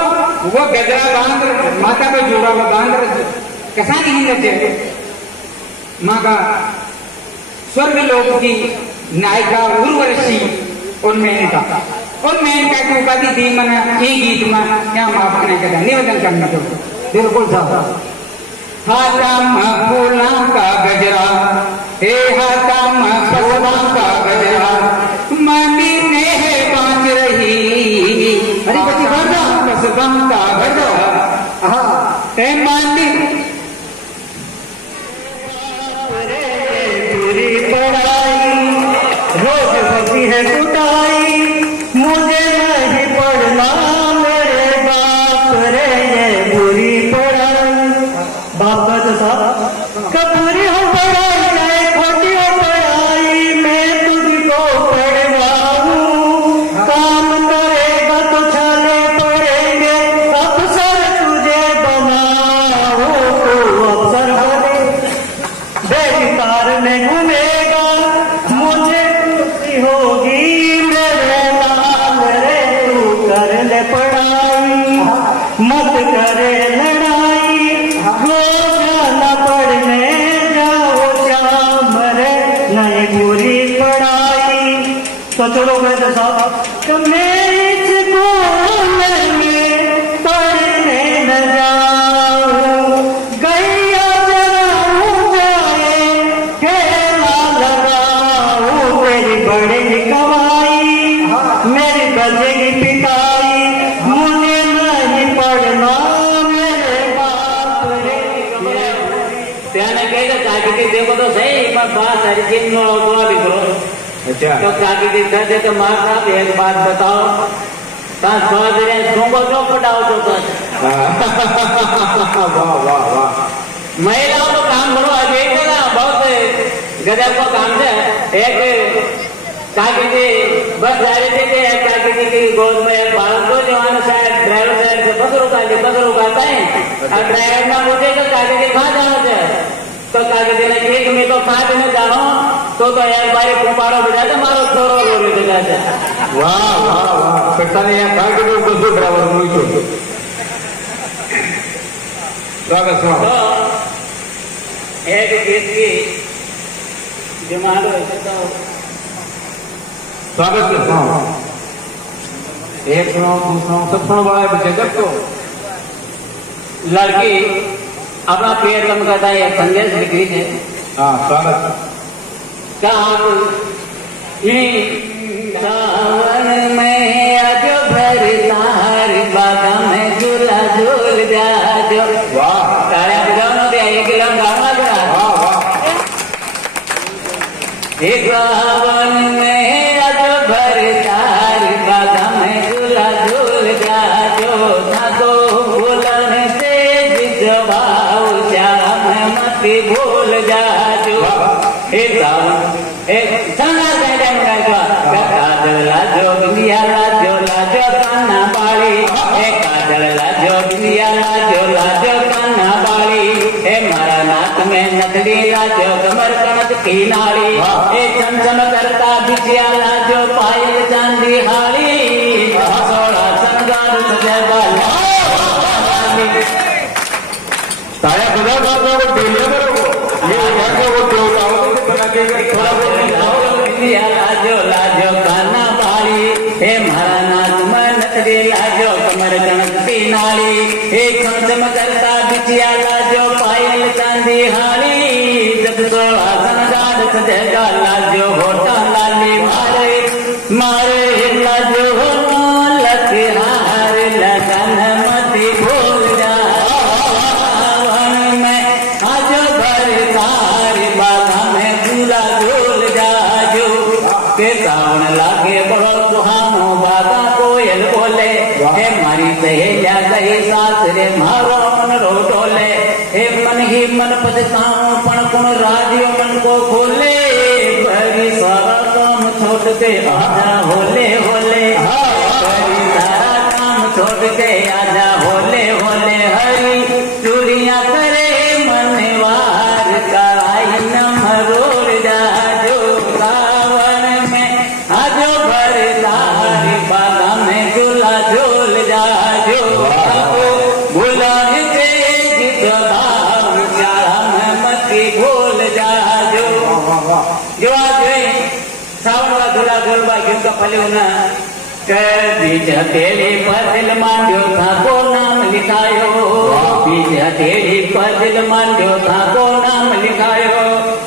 वो गजरा बांध माता पे जोड़ा हुआ बांध कसा नहीं रचे माँ का स्वर्ग लोक की नायिका उर्वशी और मेनका की उपाधि दी मना ये गीत में क्या माफ करने का निवेदन करना तो बिल्कुल साहब हाथा में फूला का गजरा हे हाथा में फूला का गजरा मानी ने है बांच रही अरे बच्ची बढ़ जा बस बनता गजरा हे मानी रोज होती है कुटाई मुझे नहीं पढ़ना मेरे बाप रे ये बुरी पढ़ाई बाप का तो साहब कपूरी हो पढ़ाई चाहे खोटी हो पढ़ाई मैं तुझको पढ़वाऊं काम करेगा तो छाले पड़ेंगे अफसर तुझे बनाओ तो अफसर बने बेकार में घूमेगा मुझे खुशी होगी मेरे लाल रे तू कर ले पढ़ाई मत करे लड़ाई रोजाना पढ़ने जाओ शाम रे नहीं पूरी पढ़ाई तो चलो मैं साहब मेरे स्कूल में पढ़ने न जाऊं गैया चराऊं जाए खेला लगाऊं तेरी बड़ी कमाई मेरी बजेगी पिटाई मुझे नहीं पढ़ना मेरे बाप रे त्याने कहेगा काकी दी देखो तो सही पर बात हर दिन नो दुआ भी करो अच्छा तो काकी दी कहते तो माँ साहब एक बात बताओ ता सोच रहे सोंगो जो पटाओ तो वाह वाह वाह महिलाओं को काम करो अब एक ना बहुत गजब का काम है एक काकी जी बस जा रही थी एक काकी जी की गोद में एक बालक को जवान शायद ड्राइवर साइड से बस रुकाता है और ड्राइवर ना पूछे तो काकी जी कहाँ जाना है तो काकी जी ने ठीक मैं तो कहाँ में जानो तो एक बार कुपाड़ो बजा दे मारो छोरो रो रहे वाह वाह वाह करताने या काके को बस ड्राइवर मुई छो स्वागत तो एक गीत की जमानो तो स्वागत करता एक सुनो दूसरा सब सुनो वाला जगत को लड़की अपना पेड़ कम करता है एक संदेश लिख रही है हाँ स्वागत सावन में आजो भरता हर बागा में झूला झूल जाजो वाह तारे बजाओ दे एक किलो गाना जरा वाह वाह एक सावन में आजो भरता हर बागा में झूला झूल मती भूल जाजो हे सावन हे संगा काजल लाजो बिंदिया लाजो लाजो कान्हा बाली हे काजल लाजो बिंदिया लाजो लाजो कान्हा बाली हे मारा नाक में नथड़ी लाजो कमर कणक की नाली हे चमचम करता बिछिया लाजो पायल चांदी हाली सोला संगार सजेगा ताया खुदा बाबा को डेलिया करो ये जाके वो देवताओं को बना के थोड़ा बहुत लाजो लाजो कान्हा बाली हे मारा नाक में नथड़ी लाजो कमर कणक की नाली हे चमचम करता बिछिया लाजो पायल चांदी हाली जब सोला संगार सजेगा लाजो होटा लाली मारे मारे लाजो होटा लखहार लगन मती भूल जा में आजो भरकार बाधा में झूला झूल जाजो के सावन लागे बड़ो सुहानो बाधा कोयल बोले हे मारी सहेलिया गई सासरे मारो मन रो डोले हे मन ही मन पछताओ पण कुण राजियो मन को खोले भरी सारा काम छोड़ के आजा होले होले भरी सारा काम छोड़ के आजा होले होले हरी चूड़िया करे मनवार कराई न मरोड़ जाजो सावन में आजो भरदारी बागा में झूला झूल जाजो गुलाब के गीतदार प्यारा में मती भूल जाजो जो आज सावन का झूला झूल बा गीत का फले होना बीज हथेली पर दिल मांडो था को नाम लिखायो बीज हथेली पर दिल मांडो था को नाम लिखायो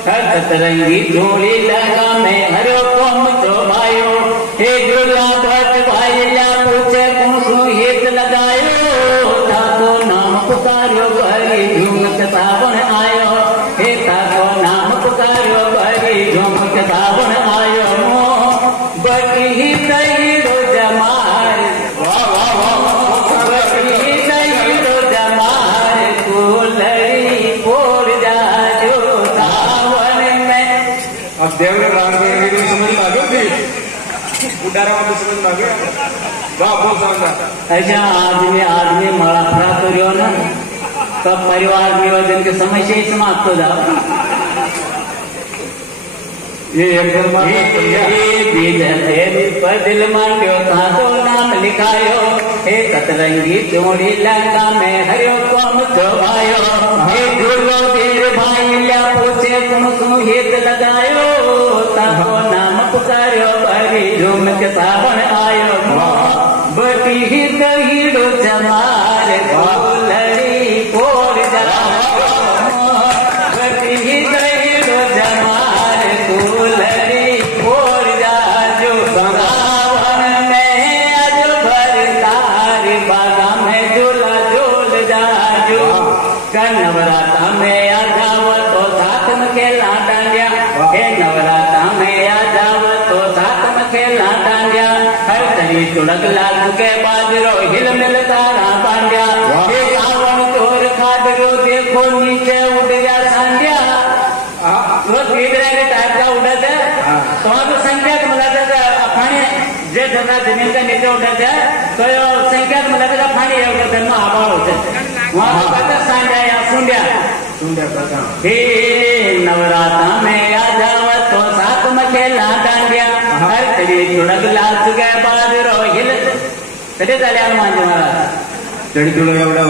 सतरंगी चूड़ी लगा में हरो कोम तो भायो हे गुला भट भाई या पूछे कुसु हित लगायो था को नाम पुकारो भरी झूमक सावन आयो हे था को नाम पुकारो भरी झूमक सावन आयो बटी ही तैरो जमार बटी तैरो जमार कुलरी फोड़ जाजो सावन में अब देवरे राम के समझ में आ गई थी बुढ़ारा वाले समझ में आ गया वाह बहुत शानदार ऐसा आदमी माड़ा फरा तो रहो ना तब परिवार नियोजन के समय से ही समाप्त हो जाओ ये एकदम बीज हथेली पर दिल मांडो था तो नाम लिखायो हे सतरंगी चूड़ी लंका में हरियो कोम तो भायो हे गुरु देर भाई या पूछे कुम हित लगायो ताको नाम पुकारो भरी झूम के सावन आयो बटी हित हीरो जमार गोलड़ी फोड़ जा बटी हित हीरो जमार गोलड़ी फोड़ जाजो सावन में आजो भरदार बागा में झूला झूल जाजो नवराता में आ जाओ तो साथ में खेला डांडिया हे नवराता में आ जाओ तो साथ में खेला डांडिया हर तरी चुड़क लाल के बाजरो हिल मिल तारा पांड्या हे सावन चोर खादरो देखो नीचे उड़ गया सांडिया वो तीसरे के टाइप का उड़त है तो संख्या मिलाते पानी जे जगह जमीन का नीचे उड़त है तो संख्या मिलाते पानी जन्म आभार होते वहाँ कहते सांड्या या सुंड्या हे नवराता में आ जाओ तो साथ में खेला डांडिया हर तरी चुड़क लाल गए बाजरो हिल कधी झाले हनुमान जी महाराज चढ़ी चुड़क एवढा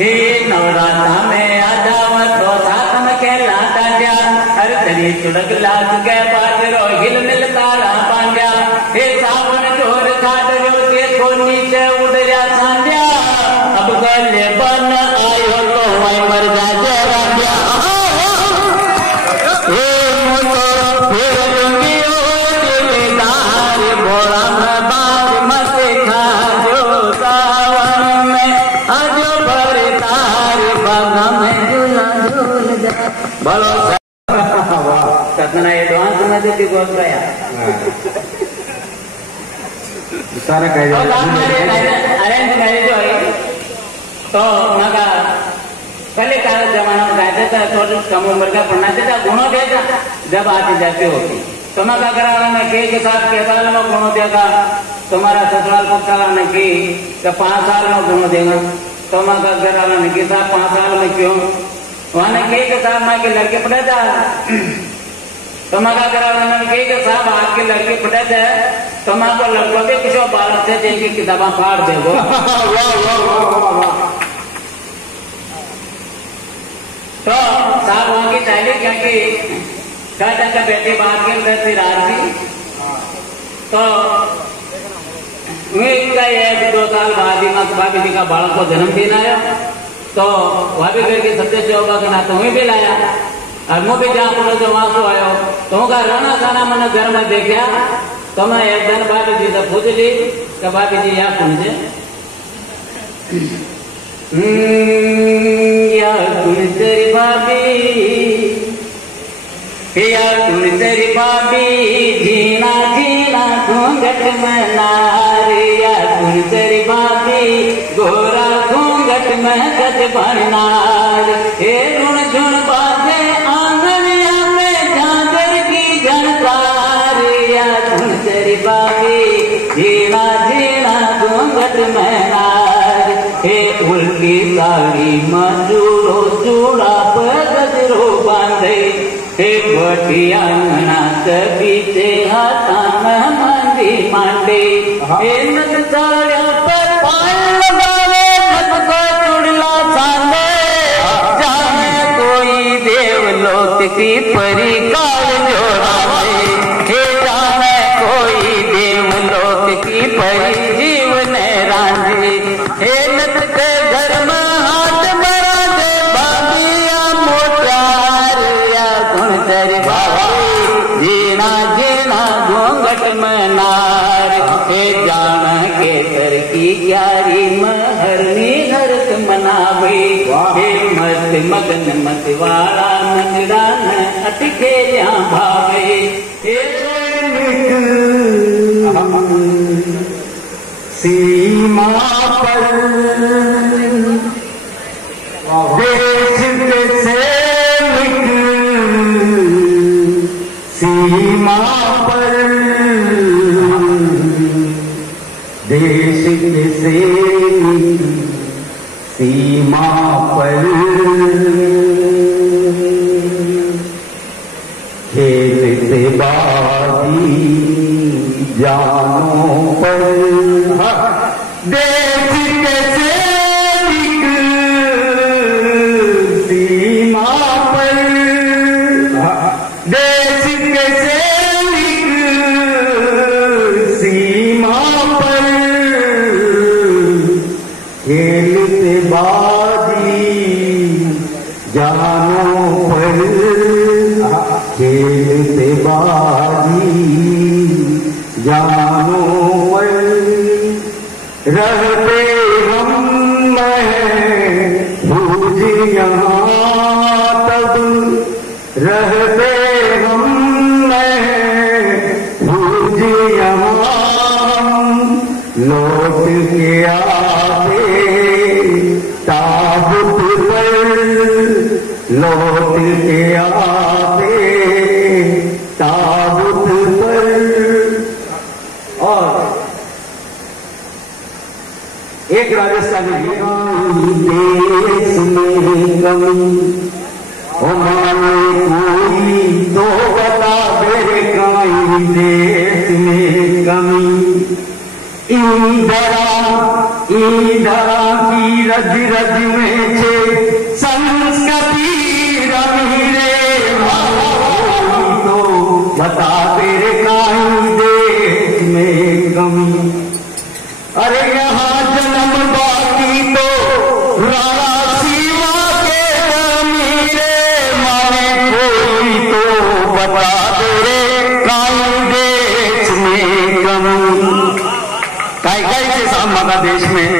हे नवराता में आ जाओ तो साथ में खेला डांडिया हर तरी चुड़क लाल गए बाजरो हिल मिल तारा पांड्या हे सावन चोर खादरो देखो नीचे उड़ जा सांड्या अब गले बन आयो तो वही मर जा रांडिया हे मोटो फिर लूंगी ओ दिलदार भोला में बार मत खाजो सावन में आजो भरदार बागा में झूला झूल जा बोलो सतना एडवांस में तो गोद गया सारा कह अरेंज मैरिज हुई तो मगा पहले काल जमाना में कहते थे थोड़ी कम उम्र का पढ़ना था गुणों देता जब आते जाते होती तुम्हारा घराला ने के साथ कहता में गुणों देगा तुम्हारा ससुराल पक्का ने की तो 5 साल में गुणों देगा तुम्हारा घराला ने की साहब 5 साल में क्यों वहां के साहब माँ के लड़के पढ़ा था तुम्हारा घराला ने के साहब आपके लड़के पढ़ा था तुम्हारा लड़कों के किसी बालक से जिनकी किताबें फाड़ देगो तो साहब वहां की चाहली क्योंकि कहता का बेटे बाहर के घर से राजी तो उनका 1-2 साल बाद ही माता भाभी जी का बालक को जन्मदिन आया तो वह भी घर के सदस्य होगा कि ना तुम्हें भी लाया और मुँह भी जहाँ पड़ो जो वहां से आयो तो उनका रहना खाना मैंने घर में देखा तो मैं एक दिन भाभी जी से पूछ ली कि भाभी जी यहाँ समझे या कुछ तेरी भाभी तेरी भाभी जीना जीना घूंघट में नारिया तेरी भाभी गोरा घूंघट में गज भरनार हे रुण झुण बाजे आंगनिया में झांझर की झनकार या तेरी भाभी जीना जीना घूंघट में नार हे उल्टी साड़ी मजूरो चूड़ा पर गजरो बांधे हे बटिया नाच बीते हाथा में मंदी मांडे हे नच साड़िया पर पान लगावे नच को चुड़ला छांदे जाने कोई देवलोक की परी काल जोड़ावे हे जाने कोई देवलोक की परी जीवन रांझे हे नच के घर में हाथ बड़ा दे भाभिया मोटार या तेरी भाभी जीना जीना घूंघट में नार हे जान के कर की क्यारी महरनी हरत मनावे हे मत मगन मत वाला मंगड़ा न अटके या भावे हे सीमा पर देश से सीमा पर देश से सीमा पर खेलते बाजी जानों पर देश के सैनिक सीमा पर देश के सैनिक सीमा पर खेलते बाजी जानों पर खेलते बाजी जानों पर रहते हम महफूज यहाँ तब रहते हम महफूज यहाँ लौट के आते ताबूत पर लौट के आते ताबूत पर और एक राजस्थानी देश में कमी हमारे कोई तो बता मेरे काई देश में कमी इंदरा की रज रज में छे संस्कृति रमी रे तो बता तेरे काई देश में कमी अरे यहाँ जन्म बाकी तो राणा शिवा के मीरे माने कोई तो बता तेरे काई देश में कमी काई से सामना देश में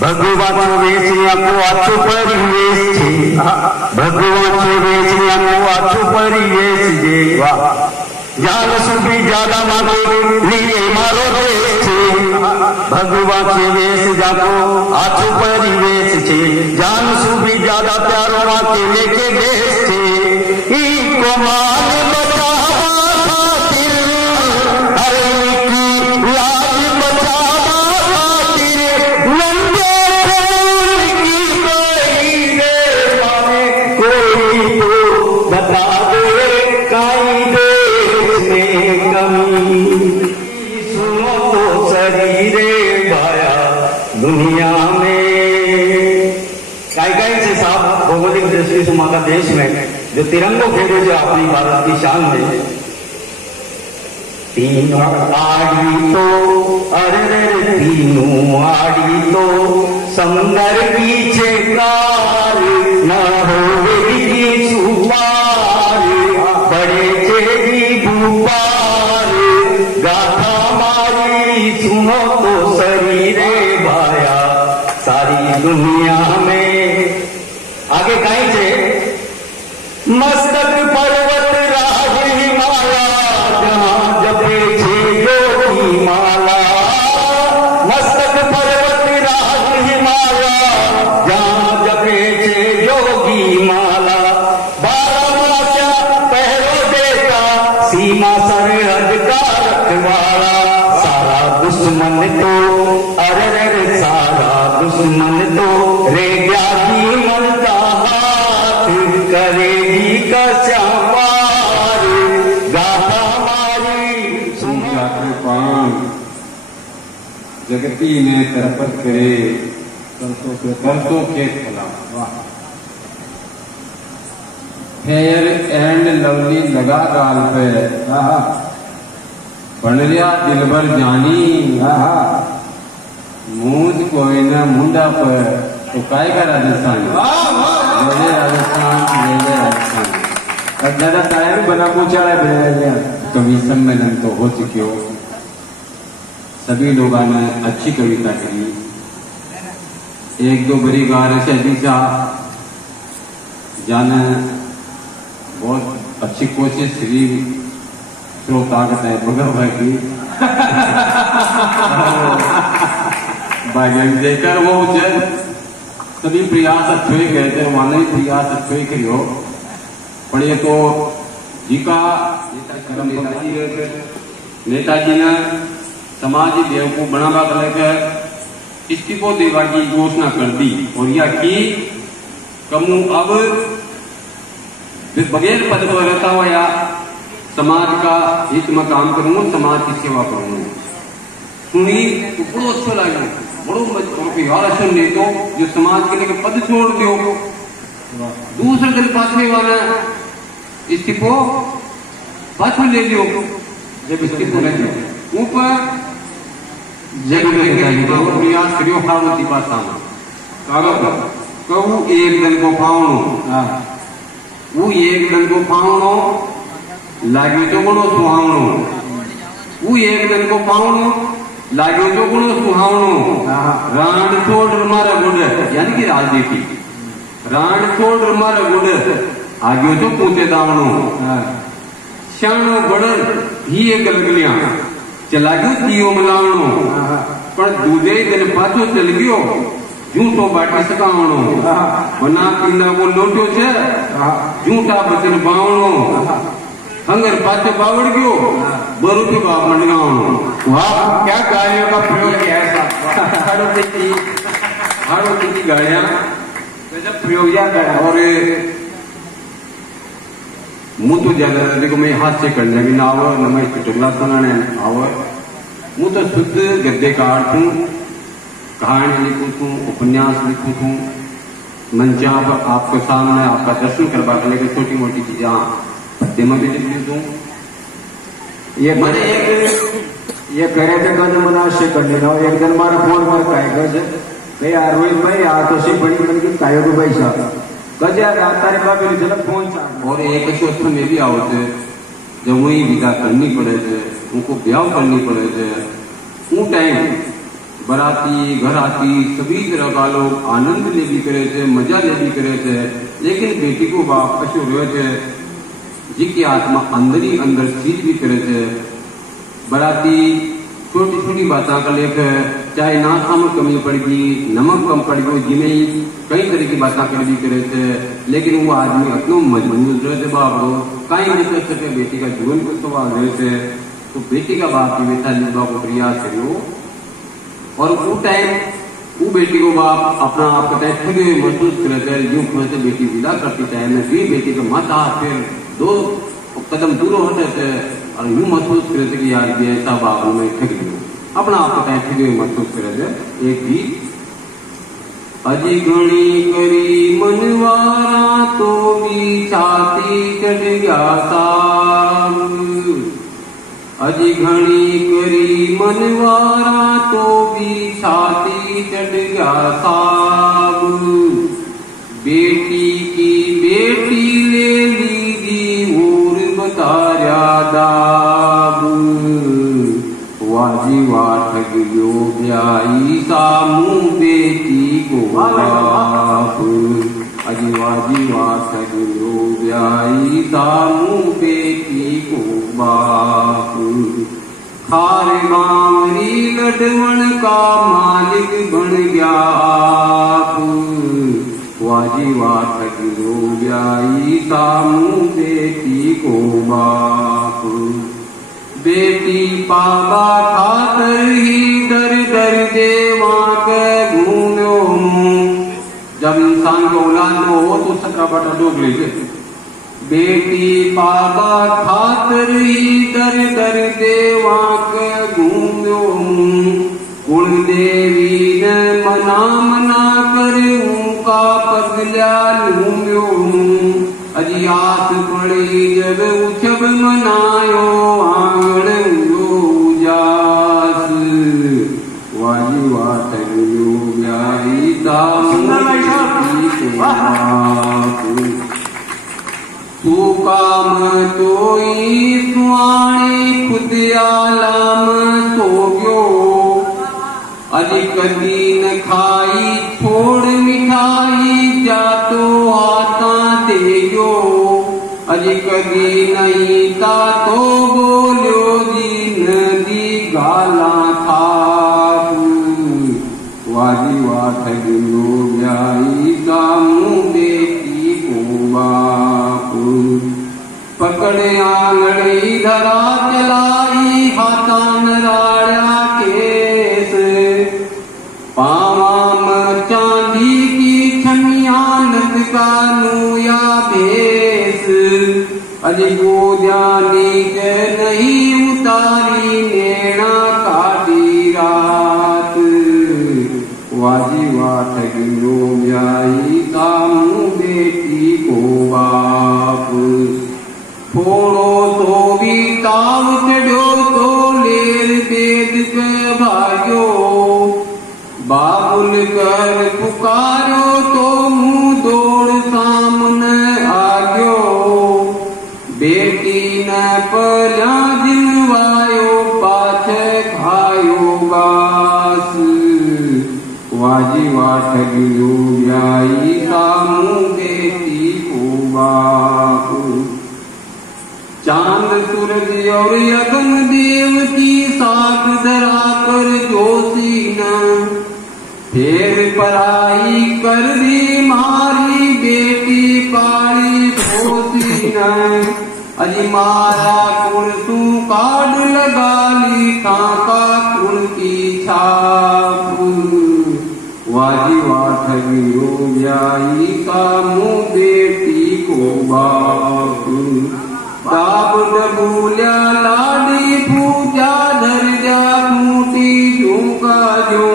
भगवान वेचिया को आछो परिवेश छे भगवान वेचिया को आछो परिवेश जे जान सुधी ज्यादा मांगे लिए मारो देश छे भगवान वेश जाको आछो परिवेश छे जान सुधी बड़ा केले के देश थे इको मान बचावा खातिर हर की लाज बचावा खातिर नंगे खून की कोई रे माने कोई तो बता दे काई देश में कमी सुनो तो शरीरे भाया दुनिया में कई से साहब भौगोलिक दृष्टि से माता देश में जो तिरंगों खेले जो अपनी भारत की शान में तीनों आड़ी तो अरे तीनों आड़ी तो समंदर पीछे कार न होगी सुपार बड़े चेरी भूपार गाथा मारी सुनो तो शरीरे भाया सारी दुनिया में आगे कहीं से मस्तक पर्वत राज हिमालय जहां जपे छे योगी माला मस्तक पर्वत राज हिमालय जहां जपे छे योगी माला 12 माचा पहरो देता सीमा सरहद का रखवाला सारा दुश्मन तो अरे सारा दुश्मन तो रे ज्ञानी मनता हाथ करेगी कचा पार गाथा मारी सुनता कृपाण जगती ने तरपत करे करतो के खिलाफ फेयर एंड लवली लगा गाल पे बन लिया दिल भर जानी मूंद कोई ना मुंडा पर तो काय का राजस्थान जय राजस्थान अब दादा टायर बना पूछा है कवि सम्मेलन तो हो चुके हो सभी लोगों ने अच्छी कविता करी एक दो बड़ी गार से अजीजा जाने बहुत अच्छी कोशिश श्री ताकत है बगर भाई की भाई देखकर वो सभी प्रयास अच्छे गए थे मानव प्रयास अच्छे करियो पर ये तो जी का नेताजी ने समाज देव को बनावा कर लेकर इस्तीफो देवा की घोषणा कर दी और यह की कमू अब बगैर पद पर रहता हुआ या समाज का हित में काम करूंगा समाज की सेवा करूंगा सुनी तो बड़ो अच्छा लगे बड़ो यार सुन ले तो जो समाज के लिए पद छोड़ दो दूसरे दिन पाछे वाला इस्तीफो पाछो ले लियो जब इस्तीफो ले लियो ऊपर जब प्रयास करियो हारो दीपा सामा कहू एक दिन को पावनो वो एक दिन को पावनो लागे तो बड़ो सुहावनो वो एक दिन को पावनो लागे तो बड़ो सुहावनो राण छोड़ मारा गुड यानी कि राजनीति राण छोड़ मारा गुड आगे तो पूछे दावनो शानो बड़न ही एक गलगलियां चला गयो दियो मिलावनो पर दूजे दिन पाछो चल गयो झूठो बाटी सकावनो बना पीला वो लोटो छे झूठा बचन बावनो हंगर पाछो बावड़ गयो बरूपी बाप मंडगावनो वाह क्या गालियों का प्रयोग किया है हारो की गालियां जब प्रयोग किया और मुँह तो ज्यादा देखो मैं हाथ से करने भी ना आवर न मैं चुटकुला सुनाने आवर मुँह तो शुद्ध गद्दे काटूं कहानी लिखूं तू उपन्यास लिखूं तू मंचा पर आपके सामने आपका दर्शन करवा कर लेकर छोटी मोटी चीजें पत्ते में भी लिख दूं ये मैंने ये करे थे कद मनाशे करने ना एक दिन मारा फोन पर काय गज भाई यार रोहित भाई आ तो सी बड़ी बन की कायो को भाई साहब गज यार तारे बाबे ने जब फोन चाह और एक सोच में भी आओ थे जब वही विदा करनी पड़े थे उनको ब्याह करनी पड़े थे वो टाइम बराती घराती सभी तरह का लोग आनंद ले भी करे थे मजा ले भी करे थे लेकिन बेटी को बाप अशो रहे थे जी की आत्मा अंदर ही अंदर चीज भी करे थे बराती छोटी छोटी बातें का लेकर चाहे नाश्ता में कमी पड़गी, नमक कम पड़ गयो, जिन्हें कई तरह की बातें कर दी करे थे, लेकिन वो आदमी इतना मजबूत रहे थे बाप रो, कहीं नहीं कर सके बेटी का जीवन को सवाल रहे थे, तो बेटी का बाप की बेटा लिखवा को प्रयास करियो, और वो टाइम वो बेटी को बाप अपना आप कहते हैं ठगे हुए महसूस करे थे, यूं से बेटी विदा करती टाइम में भी बेटी का माता फिर 2 कदम दूर होते थे और यूं महसूस करे थे कि यार ये ऐसा बाप में ठग गयो, अपना आप कहते हैं ठगे हुए महसूस करे थे। एक गीत अजी घणी करी मनवारा तो भी छाती चढ़ गया साम, अजी घणी करी मनवारा तो भी छाती चढ़ गया साब, बेटी की बेटी ले लीदी और बताया दाब, वाजी वाह ठग गयो ब्याई सामू बेटी को बाप, अजी वाजी वाह ठग गयो ब्याई सामू बेटी को बाप, खार बावरी लडवण का मालिक बन गया आप, वाजी वाह ठग गयो ब्याई सामू बेटी को बाप, बेटी पाबा खातर ही दर दर देवा के घूमो मुंह, जब इंसान को औलाद हो तो 17 बटा 2 लीजिए, बेटी पाबा खातर ही दर दर देवा के घूमो मुंह, कुल देवी ने मना मना कर उनका पगला लूम्यो मुंह, अजी आस पड़ी जब उछब मनायो आंगण उजास, वाजी वाह ठग गयो ब्याई तू काम तोई सुआणी खुद आलम सो गयो, अजी कदी न खाई छोड़ मिठाई जातो हाथा देयो, अजी कदी नहीं ता तो बोलो जी नदी गाला था, वाजी वाह ठग गयो ब्याई सामू बेटी को बाप, पकड़े आंगड़ी धरा चलाई हाथा नराया केस, पावा चांदी की छमिया नद का नूया भेस, अजी गोजानी के नहीं उतारी नेना काटी रात, वाजी वाह ठग गयो ब्याई सामू बेटी को बाप, फोड़ो तो भी ताव चढ़ो तो लेर बेद के भाग्यो, बाबुल कर पुकारो तो मुंह दौड़ सामने आग्यो, बेटी न पला दिलवायो पाछे खायो गास, वाजी वाह ठग गयो ब्याई सामू बेटी को बाप, चांद सूरज और अगन देव की साख धरा कर जोशी न, फिर पराई कर दी मारी बेटी पाली भोसी न, अजी मारा कुल तू काड लगा ली काका कुल की छाप, वाजी वाह ठग गयो ब्याई सामू बेटी को बाप, दाब डबूल्या लाडी पूजा धर जा फूटी झूका जो,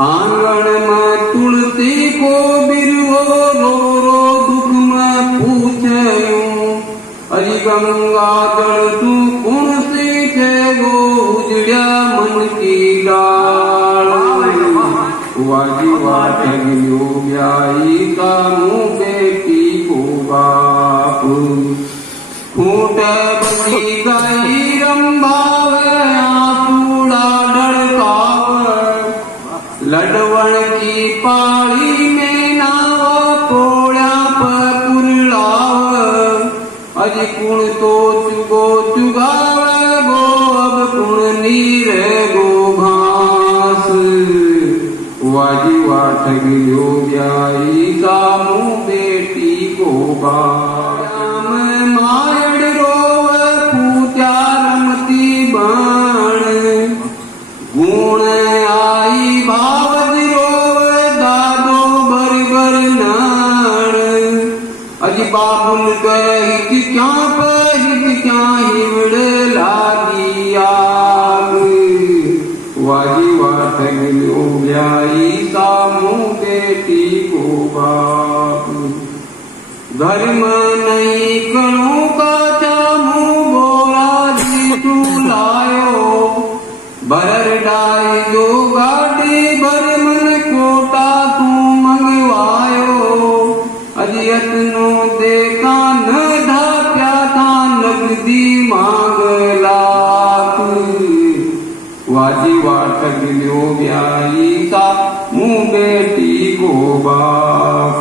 आंगन में तुलसी को बिरवो रो रो दुख में पूछयूं, अजी गंगा जल तू कौन सी गो उजड़िया मन की डाल, वाजी वाह ठग गयो ब्याई सामू बेटी को बाप, खूट बची गई रंभाव आंसूड़ा ढड़काव, लडवण की पाड़ी में नाव पोड़ा पुरलाव, अजी कुण तो चुगो चुगाव गो अब कुण नीर गो घास, ठगियो ब्याई सामू बेटी को बाम मायड़ रोव पूजा रमती बाण गुण आई भावद रोव दादो बर बर नाण अज बाबुल गई क्या पहित क्या हिवड़ लागी आग वाजी वाट गिलो ब्याई सामू बेटी को बाप धर्म नहीं कणु का चामू बोरा जी तू लायो बर डाई जो गाड़ी बर मन कोटा तू मंगवायो अजियत नो देखा न ढाप्या था नगदी मांग लाख वाजी वाट गिलो ब्याई सा मुँह बेटी को बाप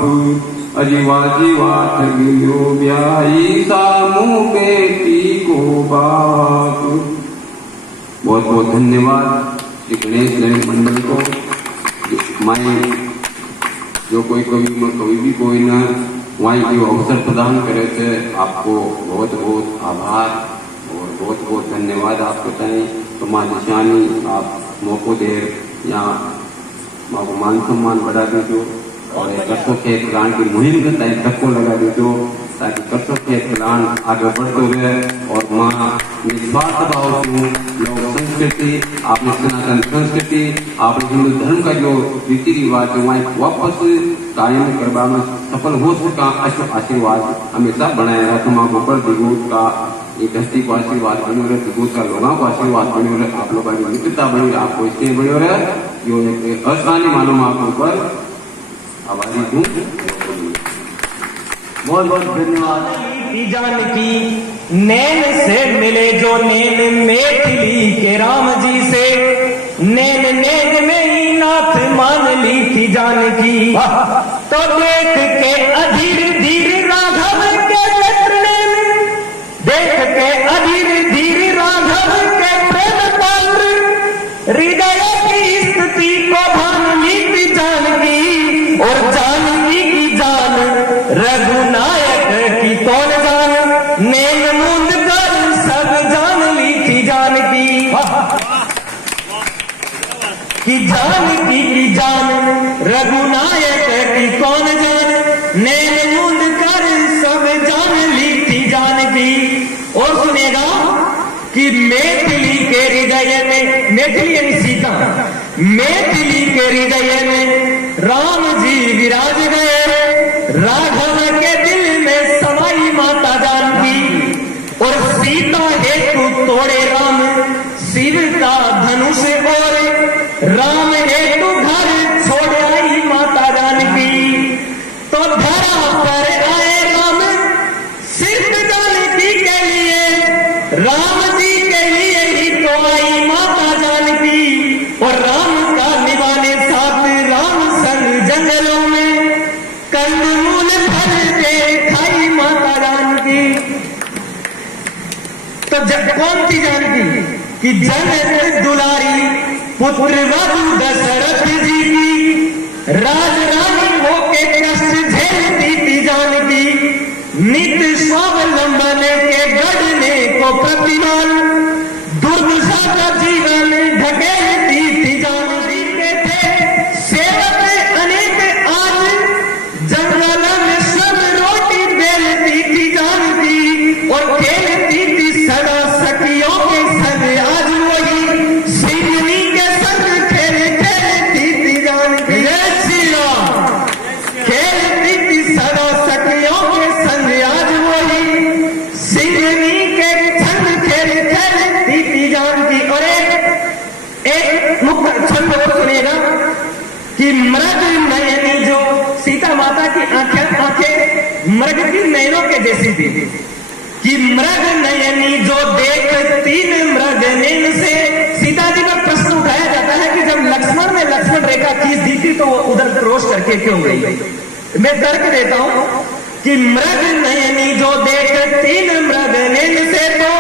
अजी वाजी वाट गिलो ब्याई सा मुँह बेटी को बाप। बहुत बहुत धन्यवाद श्री गणेश नवीन मंडल को। माई जो कोई कभी भी कोई न वहीं जो अवसर प्रदान करे थे आपको बहुत बहुत आभार और बहुत बहुत धन्यवाद आप बताएं। तो माँ निशानी आप मौको दे यहाँ माँ को मान सम्मान बढ़ा दीजो और कर्सों के प्लान की मुहिम करता है धक्को लगा दीजो ताकि कर्सों के प्लान आगे बढ़ते रहे और माँ निस्वार्थ भाव से लोग संस्कृति आपने सनातन संस्कृति आपने हिंदू धर्म का जो रीति रिवाज है वहाँ वापस कायम करवा में सफल हो सका आशीर्वाद हमेशा बनाए रहा। माँ गोपर दिगूत का एक हस्ती को आशीर्वाद बने रहे दिगूत का लोगों को आशीर्वाद बने रहे आप लोगों की मित्रता बनी रहे आपको इसलिए बने रहे जो एक असानी मालूम आपके ऊपर आभारी हूँ। बहुत बहुत धन्यवाद। जान की नैन से मिले जो नैन मेथिली के राम जी से नैन नैन में ही नाथ मान ली थी जानकी तो देख के अधीर धीर राघव के नेत्र देख के अधीर धीर राघव के प्रेम पात्र हृदय की स्थिति को भान ली थी जानकी और जानकी की जान रघुनायक की कौन जान नैन मूंद कर सब जान ली थी जानकी की जानकी की जान रघुनायक की कौन जान नैन मूंद कर सब जान ली थी जानकी। और सुनेगा कि मैथिली के हृदय में मैथिली यानी सीता मैथिली के हृदय में राम जी विराज गए राघव के दिल में समाई माता जानकी और सीता हेतु तोड़े राम शिव का धनुष और राम हेतु घर छोड़ आई माता जानकी तो धरा पर आए राम सिर्फ जानकी के लिए राम जी के लिए ही तो आई माता जानकी और राम का निभाने साथ राम संग जंगलों में कंदमूल फल के खाई माता जानकी। तो कौन सी जानकी कि जनक दुलारी पुत्र वधु दशरथ जी की राज रानी होके कष्ट झेलती थी जानकी नित स्वावलंबन के गढ़ने को प्रतिमान दुर्दशा का जीवन ढकेलती थी जानकी के थे सेवक अनेक आज जंगल में सब रोटी बेलती थी जानकी और खेलती थी सदा सखियों के संग आज वही सिंगनी के संग खेलती थी जानकी खेलती थी सदा सखियों के संग आज वही सिंगनी के संग खेलती थी जानकी। और एक मुख्य छंद और सुनेगा कि मृग नयनी जो सीता माता की आंखें मृग की नयनों के जैसी थी कि मृग नयनी जो देख तीन मृग नैन से सीता जी पर प्रश्न उठाया जाता है कि जब लक्ष्मण ने लक्ष्मण रेखा खींच दी थी तो वो उधर क्रोश करके क्यों गई। मैं तर्क देता हूं कि मृग नयनी जो देख तीन मृग नैन से तो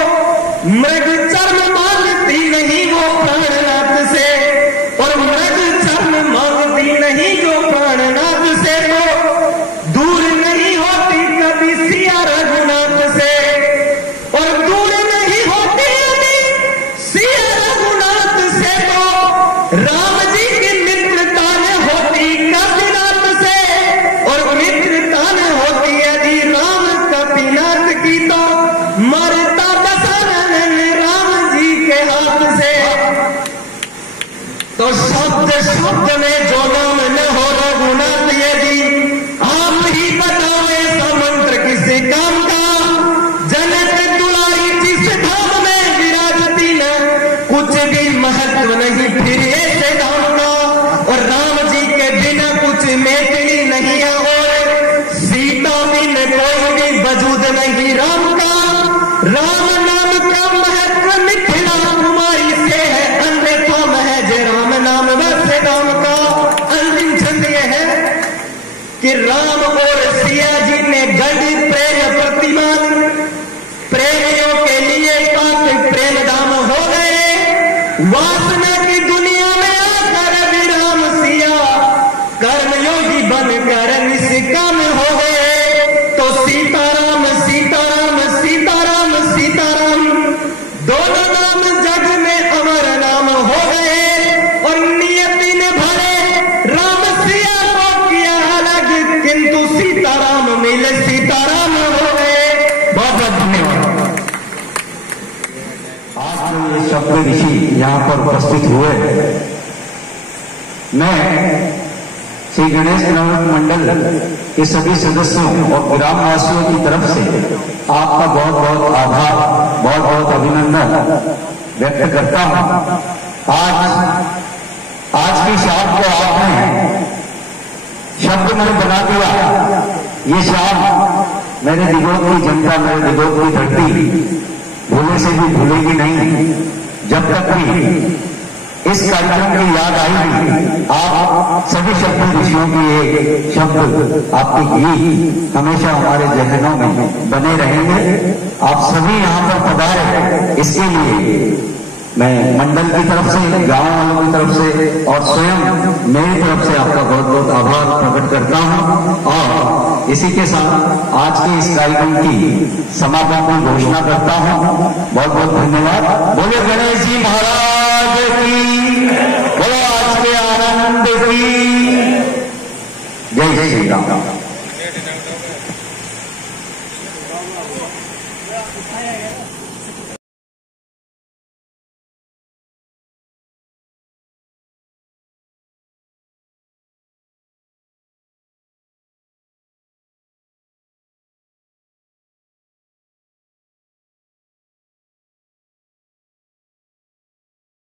मृग चर्म मांगती नहीं वो प्राणनाथ से और मृग चर्म मांगती नहीं जो वजूद नहीं राम का, राम नाम का महत्व मिथिला कुमारी से है, अन्यथा महज राम नाम वैसे राम का। अंतिम छंद यह है कि राम और सिया जी ने गढ़ी प्रेम प्रतिमान, प्रेमियों के लिए पाक प्रेम धाम हो गए। वासना की दुनिया में आकर विराम सिया कर्मयोगी बनकर निष्काम हो गए। तो सीताराम सीताराम सीताराम सीताराम दोनों नाम जग में अमर नाम हो गए। और नियति ने भरे राम सिया को किया अलग, किंतु सीताराम मिले सीताराम हो गए। बहुत बहुत धन्यवाद। आज जो ये शब्द ऋषि यहाँ पर उपस्थित हुए, मैं श्री गणेश नवरत्न मंडल के सभी सदस्यों और ग्रामवासियों की तरफ से आपका बहुत बहुत आभार, बहुत बहुत अभिनंदन व्यक्त करता हूँ। आज की शाम को आपने शब्द में बना दिया। ये शाम मेरे दिगोद की जनता, मेरे दिगोद की धरती भूले से भी भूलेगी नहीं। जब तक भी इस कार्यक्रम की याद आएगी, आप सभी शब्द ऋषियों की एक शब्द आपके गीत हमेशा हमारे जहनों में बने रहेंगे। आप सभी यहाँ पर पधारे, इसके लिए मैं मंडल की तरफ से, गांव वालों की तरफ से और स्वयं मेरी तरफ से आपका बहुत बहुत आभार प्रकट करता हूँ। और इसी के साथ आज के इस कार्यक्रम की समापन की घोषणा करता हूँ। बहुत बहुत धन्यवाद। बोले गणेश जी महाराज की, बोलो आज के आनंद की जय श्री राम।